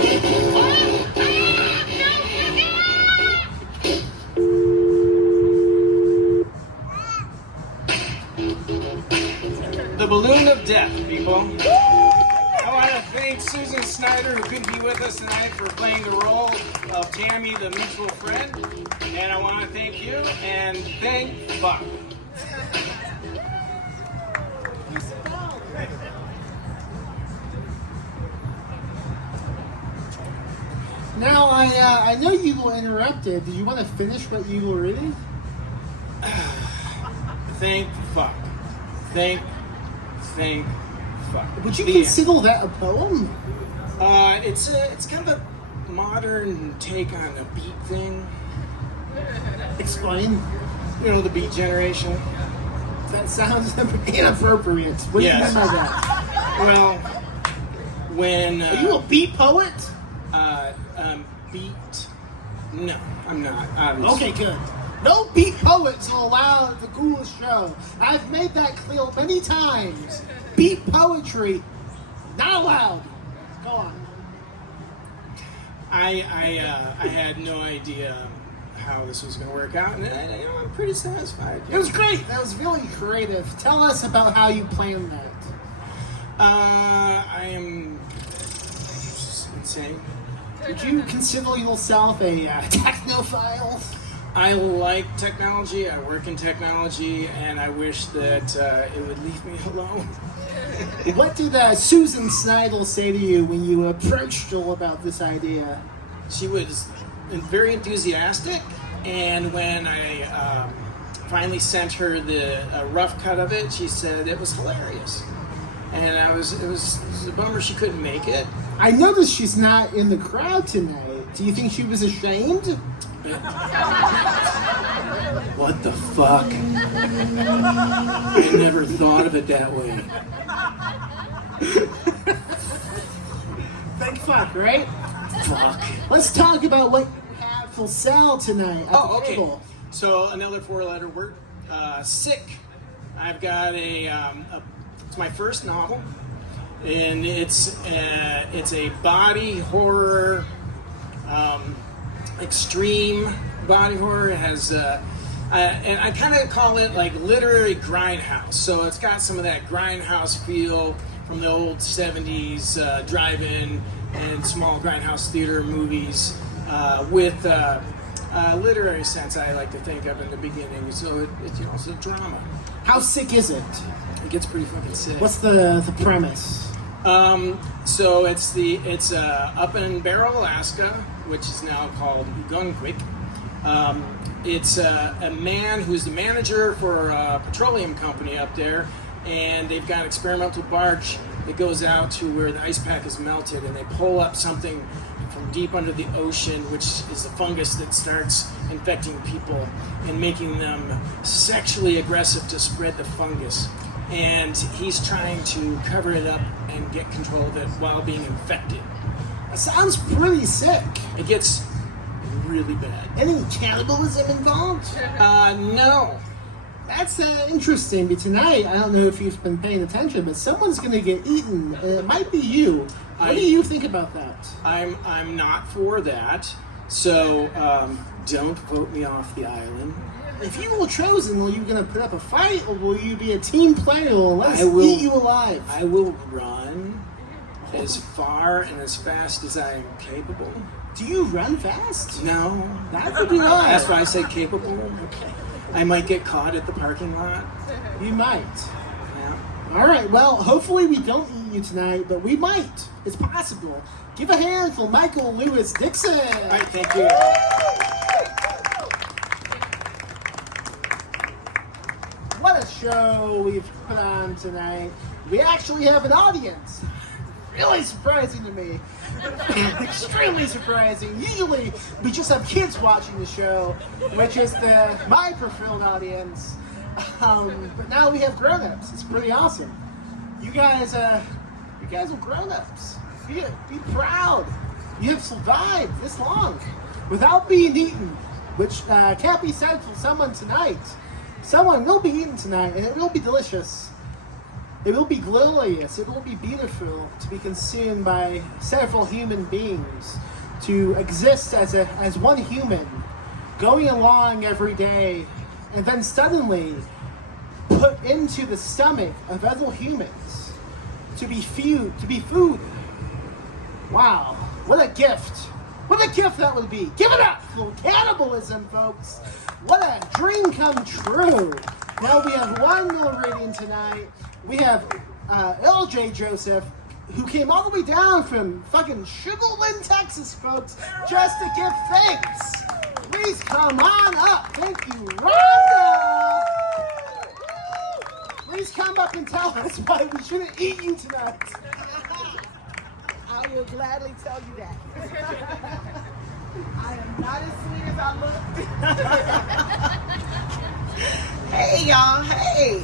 Oh! Ah! No! The balloon of death, people. I want to thank Susan Snyder, who couldn't be with us tonight, for playing the role of Tammy, the mutual friend. And I want to thank you and thank Buck. Now, I know you were interrupted. Did you want to finish what you were reading? Thank fuck. Thank fuck. Would you The- consider that a poem? It's kind of a modern take on the beat thing. Explain. You know, the beat generation. That sounds inappropriate. What do you Yes. mean by that? Well, when Are you a beat poet? beat. No, I'm not. Obviously. Okay, good. No beat poets are allowed at the Ghoulish Show. I've made that clear many times. Beat poetry, not allowed. Go on. I had no idea how this was going to work out, and I'm pretty satisfied. It was great. That was really creative. Tell us about how you planned that. I am insane. Would you consider yourself a technophile? I like technology. I work in technology, and I wish that it would leave me alone. What did Susan Snyder say to you when you approached her about this idea? She was very enthusiastic, and when I finally sent her the rough cut of it, she said it was hilarious. And it was a bummer she couldn't make it. I noticed she's not in the crowd tonight. Do you think she was ashamed? What the fuck? I never thought of it that way. Thank fuck, right? Fuck. Let's talk about what you have for sale tonight at the Okay. table. So another four-letter word, sick. I've got it's my first novel, and it's a body horror, extreme body horror. It has, and I kind of call it like literary grindhouse. So it's got some of that grindhouse feel from the old 70s drive-in and small grindhouse theater movies with literary sense I like to think of in the beginning. So it's a drama. How sick is it? It gets pretty fucking sick. What's the premise? So it's up in Barrow, Alaska, which is now called Gunquick. It's a man who's the manager for a petroleum company up there, and they've got an experimental barge that goes out to where the ice pack is melted, and they pull up something from deep under the ocean, which is a fungus that starts infecting people and making them sexually aggressive to spread the fungus. And he's trying to cover it up and get control of it while being infected. That sounds pretty sick. It gets really bad. Any cannibalism involved? No. That's interesting. But tonight, I don't know if you've been paying attention, but someone's going to get eaten. It might be you. What do you think about that? I'm not for that. So don't vote me off the island. If you were chosen, are you going to put up a fight, or will you be a team player, or let's I will eat you alive? I will run as far and as fast as I am capable. Do you run fast? No. That would be right. That's why I say capable. Okay. I might get caught at the parking lot. You might. Yeah. All right, well, hopefully we don't eat you tonight, but we might. It's possible. Give a hand for Michael Lewis Dixon. All right, thank you. What a show we've put on tonight. We actually have an audience. Really surprising to me. Extremely surprising. Usually we just have kids watching the show, which is my preferred audience. But now we have grown-ups. It's pretty awesome. You guys are grown-ups. Be proud. You have survived this long without being eaten, which can't be said for someone tonight. Someone will be eaten tonight, and it will be delicious. It will be glorious. It will be beautiful to be consumed by several human beings, to exist as one human, going along every day, and then suddenly put into the stomach of other humans to be food. Wow, what a gift! What a gift that would be! Give it up for cannibalism, folks! What a dream come true! Now we have one more reading tonight. We have LJ Joseph, who came all the way down from fucking Sugarland, Texas, folks, just to give thanks. Please come on up. Thank you, Rhonda. Please come up and tell us why we shouldn't eat you tonight. I will gladly tell you that. I am not as sweet as I look. Hey, y'all. Hey.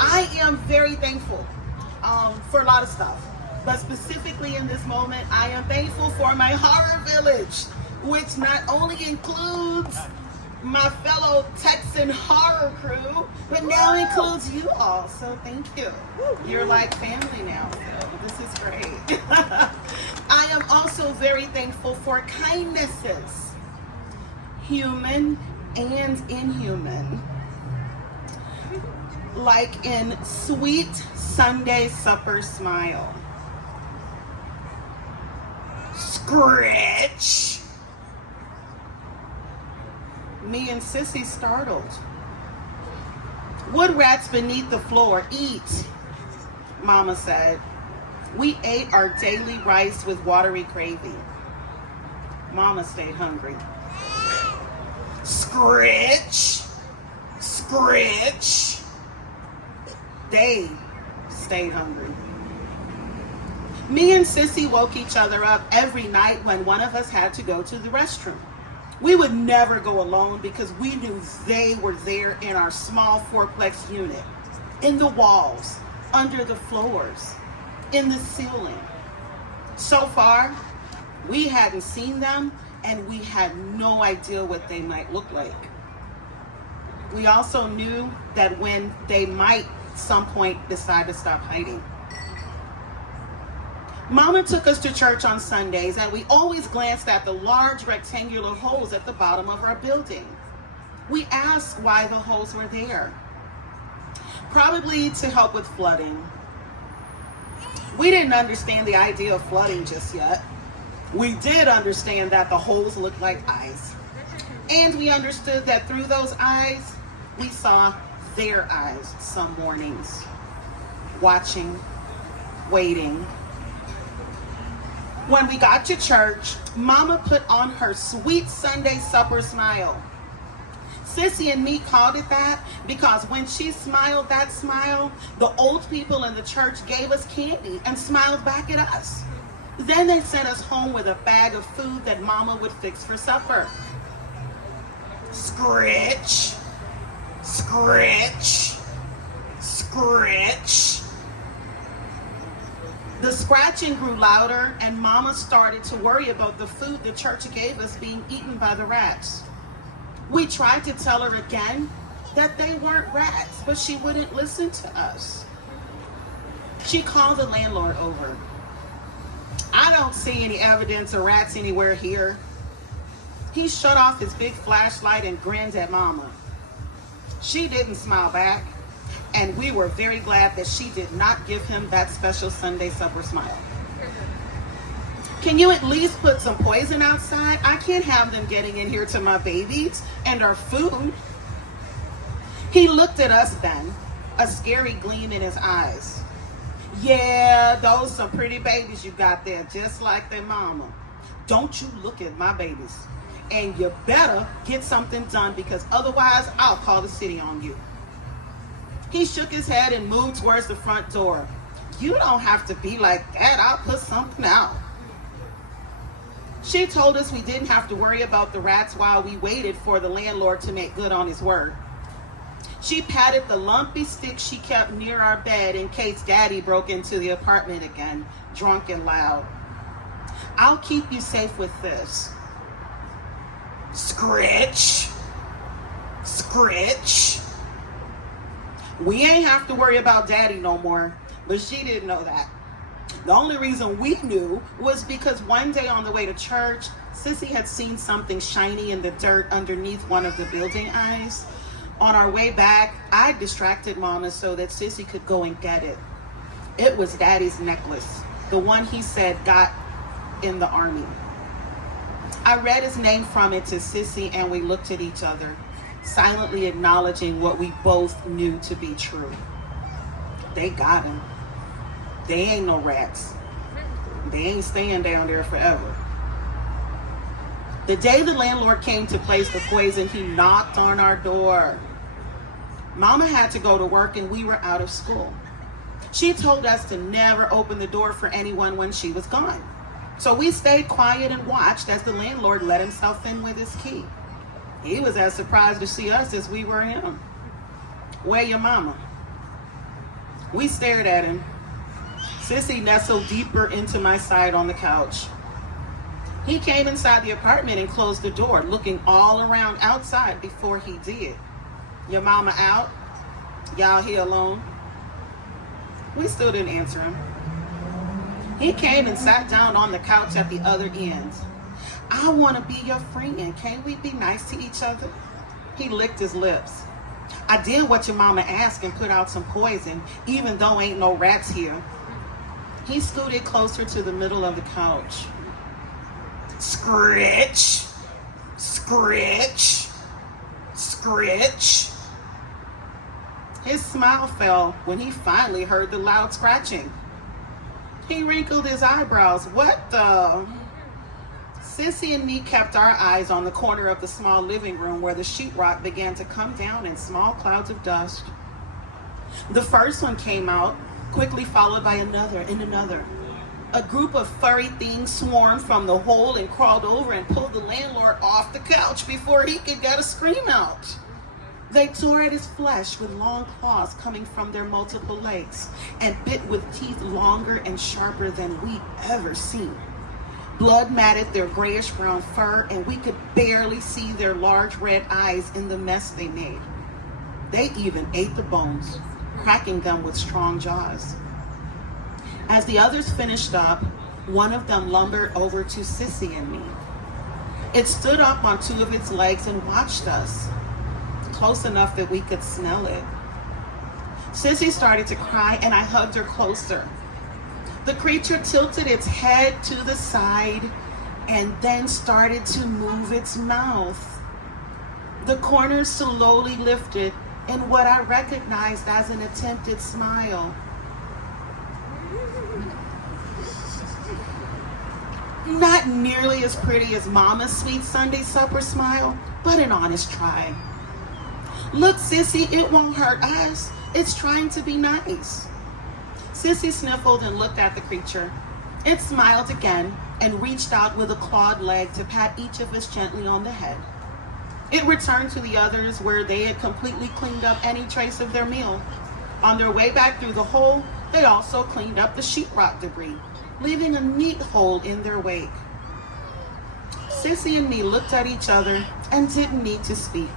I am very thankful for a lot of stuff. But specifically in this moment, I am thankful for my horror village, which not only includes my fellow Texan horror crew, but now includes you all. So thank you. You're like family now. So this is great. I am also very thankful for kindnesses, human and inhuman. Like in sweet Sunday supper smile. Scritch. Me and Sissy startled. Wood rats beneath the floor eat, Mama said. We ate our daily rice with watery gravy. Mama stayed hungry. Scritch. Scritch. They stayed hungry. Me and Sissy woke each other up every night when one of us had to go to the restroom. We would never go alone because we knew they were there in our small fourplex unit, in the walls, under the floors, in the ceiling. So far, we hadn't seen them and we had no idea what they might look like. We also knew that when they might some point decide to stop hiding. Mama took us to church on Sundays, and we always glanced at the large rectangular holes at the bottom of our building. We asked why the holes were there. Probably to help with flooding. We didn't understand the idea of flooding just yet. We did understand that the holes looked like eyes. And we understood that through those eyes, we saw their eyes some mornings. Watching, waiting. When we got to church, Mama put on her sweet Sunday supper smile. Sissy and me called it that because when she smiled that smile, the old people in the church gave us candy and smiled back at us. Then they sent us home with a bag of food that Mama would fix for supper. Scritch, scritch, scritch. The scratching grew louder and Mama started to worry about the food the church gave us being eaten by the rats. We tried to tell her again that they weren't rats, but she wouldn't listen to us. She called the landlord over. I don't see any evidence of rats anywhere here. He shut off his big flashlight and grinned at Mama. She didn't smile back, and we were very glad that she did not give him that special Sunday supper smile. Can you at least put some poison outside? I can't have them getting in here to my babies and our food. He looked at us then, a scary gleam in his eyes. Yeah, those some pretty babies you got there, just like their mama. Don't you look at my babies. And you better get something done because otherwise I'll call the city on you. He shook his head and moved towards the front door. You don't have to be like that. I'll put something out. She told us we didn't have to worry about the rats while we waited for the landlord to make good on his word. She patted the lumpy stick she kept near our bed in case Daddy broke into the apartment again, drunk and loud. I'll keep you safe with this. Scritch, scritch. We ain't have to worry about Daddy no more, but she didn't know that. The only reason we knew was because one day on the way to church, Sissy had seen something shiny in the dirt underneath one of the building eyes. On our way back, I distracted Mama so that Sissy could go and get it. It was Daddy's necklace, the one he said got in the army. I read his name from it to Sissy and we looked at each other, silently acknowledging what we both knew to be true. They got him. They ain't no rats. They ain't staying down there forever. The day the landlord came to place the poison, he knocked on our door. Mama had to go to work and we were out of school. She told us to never open the door for anyone when she was gone. So we stayed quiet and watched as the landlord let himself in with his key. He was as surprised to see us as we were him. Where your mama? We stared at him. Sissy nestled deeper into my side on the couch. He came inside the apartment and closed the door, looking all around outside before he did. Your mama out? Y'all here alone? We still didn't answer him. He came and sat down on the couch at the other end. I want to be your friend. Can't we be nice to each other? He licked his lips. I did what your mama asked and put out some poison, even though ain't no rats here. He scooted closer to the middle of the couch. Scritch, scritch, scritch. His smile fell when he finally heard the loud scratching. He wrinkled his eyebrows. What the? Sissy and me kept our eyes on the corner of the small living room where the sheetrock began to come down in small clouds of dust. The first one came out, quickly followed by another and another. A group of furry things swarmed from the hole and crawled over and pulled the landlord off the couch before he could get a scream out. They tore at his flesh with long claws coming from their multiple legs and bit with teeth longer and sharper than we'd ever seen. Blood matted their grayish-brown fur, and we could barely see their large red eyes in the mess they made. They even ate the bones, cracking them with strong jaws. As the others finished up, one of them lumbered over to Sissy and me. It stood up on two of its legs and watched us, close enough that we could smell it. Sissy started to cry, and I hugged her closer. The creature tilted its head to the side, and then started to move its mouth. The corners slowly lifted in what I recognized as an attempted smile. Not nearly as pretty as Mama's sweet Sunday supper smile, but an honest try. Look, Sissy, it won't hurt us. It's trying to be nice. Sissy sniffled and looked at the creature. It smiled again and reached out with a clawed leg to pat each of us gently on the head. It returned to the others where they had completely cleaned up any trace of their meal. On their way back through the hole, they also cleaned up the sheetrock debris, leaving a neat hole in their wake. Sissy and me looked at each other and didn't need to speak.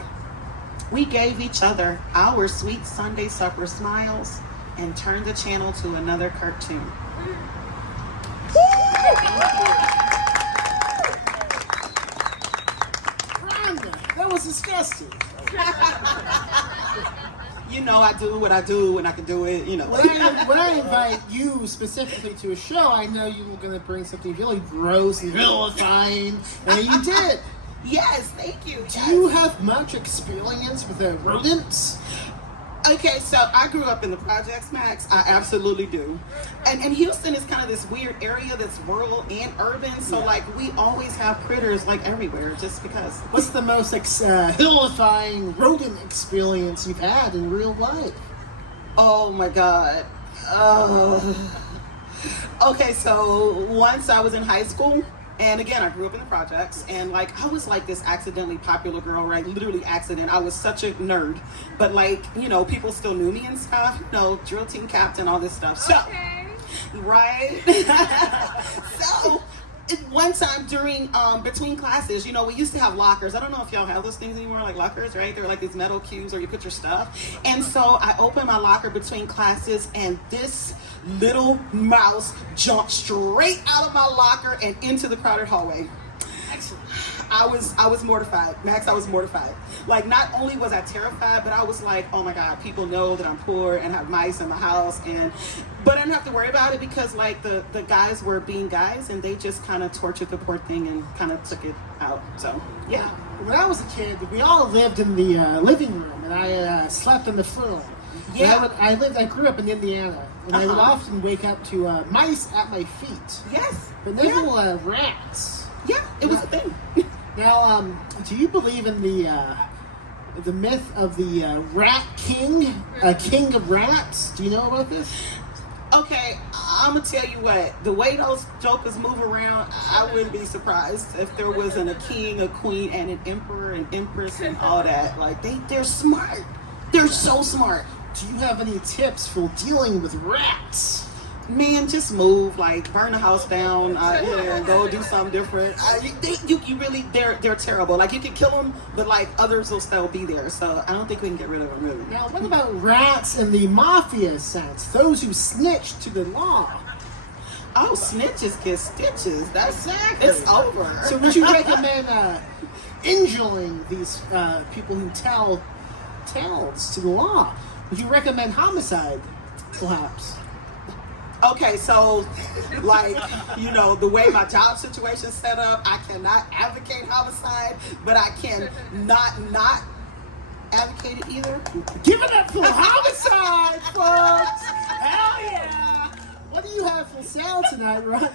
We gave each other our sweet Sunday supper smiles and turned the channel to another cartoon. That was disgusting. You know, I do what I do when I can do it, you know. When I invite you specifically to a show, I know you were going to bring something really gross and vilifying, and you did. Yes, thank you. Do you have much experience with rodents? Okay, so I grew up in the projects, Max. I absolutely do. And Houston is kind of this weird area that's rural and urban, so like we always have critters like everywhere just because. What's the most vilifying rodent experience you've had in real life? Oh my God. Okay, so once I was in high school, and again, I grew up in the projects, and like I was like this accidentally popular girl, right? Literally accident. I was such a nerd, but like, you know, people still knew me and stuff. You know, drill team captain, all this stuff. So, right? So, one time during between classes, you know, we used to have lockers. I don't know if y'all have those things anymore, like lockers, right? They're like these metal cubes where you put your stuff. And so I opened my locker between classes, and this little mouse jumped straight out of my locker and into the crowded hallway. I was mortified, Max. I was mortified. Like, not only was I terrified, but I was like, oh my God, people know that I'm poor and have mice in my house, but I didn't have to worry about it because like the guys were being guys, and they just kind of tortured the poor thing and kind of took it out. So yeah. When I was a kid, we all lived in the living room, and I slept in the floor. Yeah. I grew up in Indiana, and I would often wake up to mice at my feet. Yes. But never rats. Yeah, it was a thing. Now, do you believe in the myth of the Rat King, king of rats? Do you know about this? Okay, I'm gonna tell you what. The way those jokers move around, I wouldn't be surprised if there wasn't a king, a queen, and an emperor, and empress, and all that. Like they're smart. They're so smart. Do you have any tips for dealing with rats? Man, just move, like burn the house down, go do something different. They're terrible. Like you can kill them, but like others will still be there. So I don't think we can get rid of them really. Now, what about rats in the mafia sense? Those who snitch to the law. Oh, snitches get stitches. It's over. So would you recommend injuring these people who tell tales to the law? Would you recommend homicide, perhaps? Okay, so, like, you know, the way my job situation's set up, I cannot advocate homicide, but I can not advocate it either. Give it up for homicide, folks! Hell yeah! What do you have for sale tonight, right?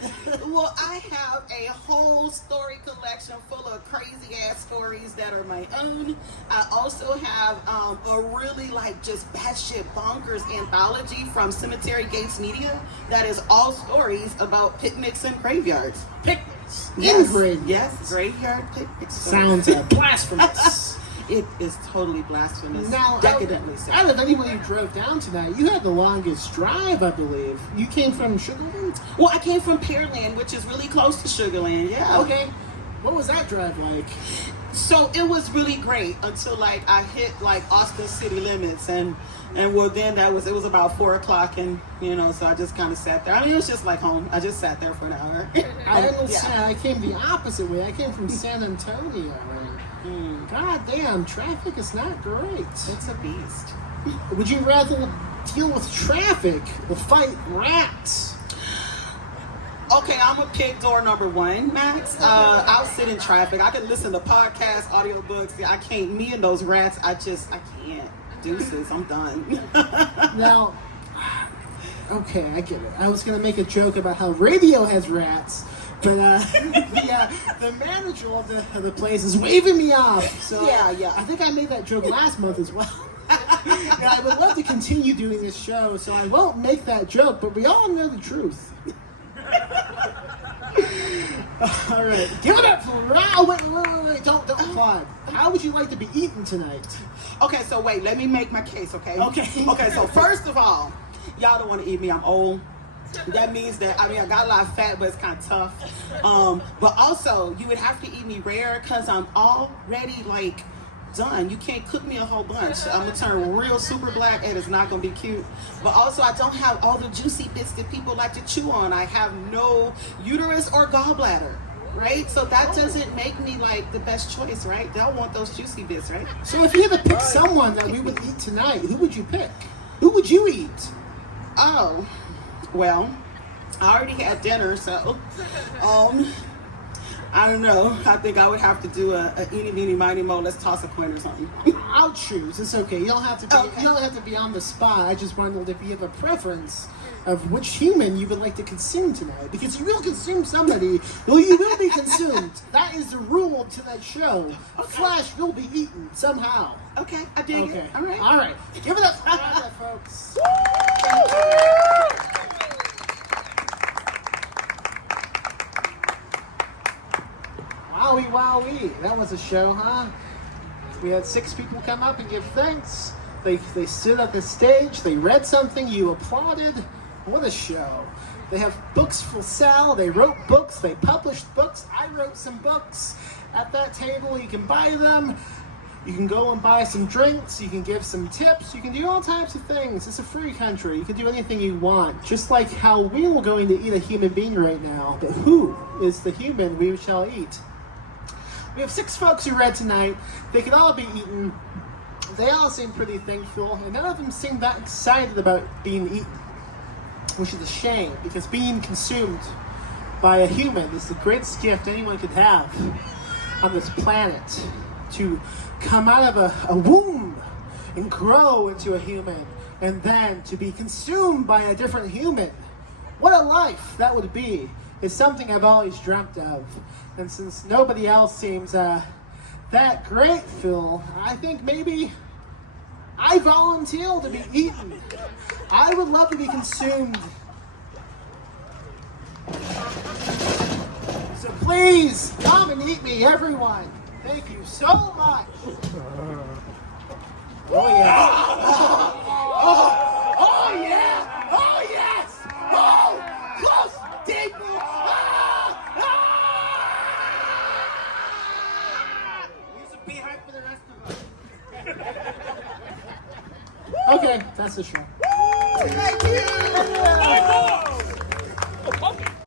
Well, I have a whole story collection full of crazy ass stories that are my own. I also have a really like just batshit bonkers anthology from Cemetery Gates Media that is all stories about picnics and graveyards. Picnics? Yes. In graveyards. Yes, graveyard picnics. Sounds blasphemous. It is totally blasphemous. Now, decadently so. Out of anyone who drove down tonight, you had the longest drive, I believe. You came from Sugarland? Well, I came from Pearland, which is really close to Sugarland, yeah. Okay. What was that drive like? So it was really great until like I hit like Austin city limits and well then it was about 4:00 and you know so I just kind of sat there. I mean it was just like home. I just sat there for an hour. I came the opposite way. I came from San Antonio. God damn, traffic is not great. It's a beast. Would you rather deal with traffic or fight rats? Okay, I'm gonna pick door number 1, Max. I'll sit in traffic. I can listen to podcasts, audiobooks. I can't. Me and those rats. I can't. Deuces. I'm done. Now, okay, I get it. I was gonna make a joke about how radio has rats, but the manager of the place is waving me off. So Yeah. I think I made that joke last month as well. And I would love to continue doing this show, so I won't make that joke. But we all know the truth. All right, give it up for wait, don't applaud. How would you like to be eaten tonight? Okay, so wait, let me make my case, okay? Okay. Okay, so first of all, y'all don't want to eat me. I'm old. That means that, I got a lot of fat, but it's kind of tough. But also, you would have to eat me rare because I'm already, done. You can't cook me a whole bunch. I'm going to turn real super black and it's not going to be cute. But also, I don't have all the juicy bits that people like to chew on. I have no uterus or gallbladder, right? So that doesn't make me, the best choice, right? They'll want those juicy bits, right? So if you had to pick someone that we would eat tonight, who would you pick? Who would you eat? Oh, well, I already had dinner, so I don't know. I think I would have to do a eeny, meeny, miny, mo. Let's toss a coin or something. I'll choose. It's okay. You don't have to be. Okay. You don't have to be on the spot. I just wondered if you have a preference of which human you would like to consume tonight, because you will consume somebody. Well, you will be consumed. That is the rule to that show. Flash will be eaten somehow. Okay, I dig Okay. it. All right. All right. Give it up for that, folks. Wowie, wowie. That was a show, huh? We had 6 people come up and give thanks. They stood at the stage. They read something. You applauded. What a show. They have books for sale. They wrote books. They published books. I wrote some books. At that table, you can buy them. You can go and buy some drinks. You can give some tips. You can do all types of things. It's a free country. You can do anything you want. Just like how we are going to eat a human being right now. But who is the human we shall eat? We have 6 folks who read tonight. They could all be eaten. They all seem pretty thankful, and none of them seem that excited about being eaten, which is a shame, because being consumed by a human is the greatest gift anyone could have on this planet. To come out of a womb and grow into a human, and then to be consumed by a different human. What a life that would be, is something I've always dreamt of. And since nobody else seems that grateful, I think maybe I volunteer to be eaten. I would love to be consumed. So please, come and eat me, everyone. Thank you so much. Oh yeah. Oh yeah. Oh yes. Oh, close, deep. Use a beehive for the rest of us. Okay, that's the show. Thank you.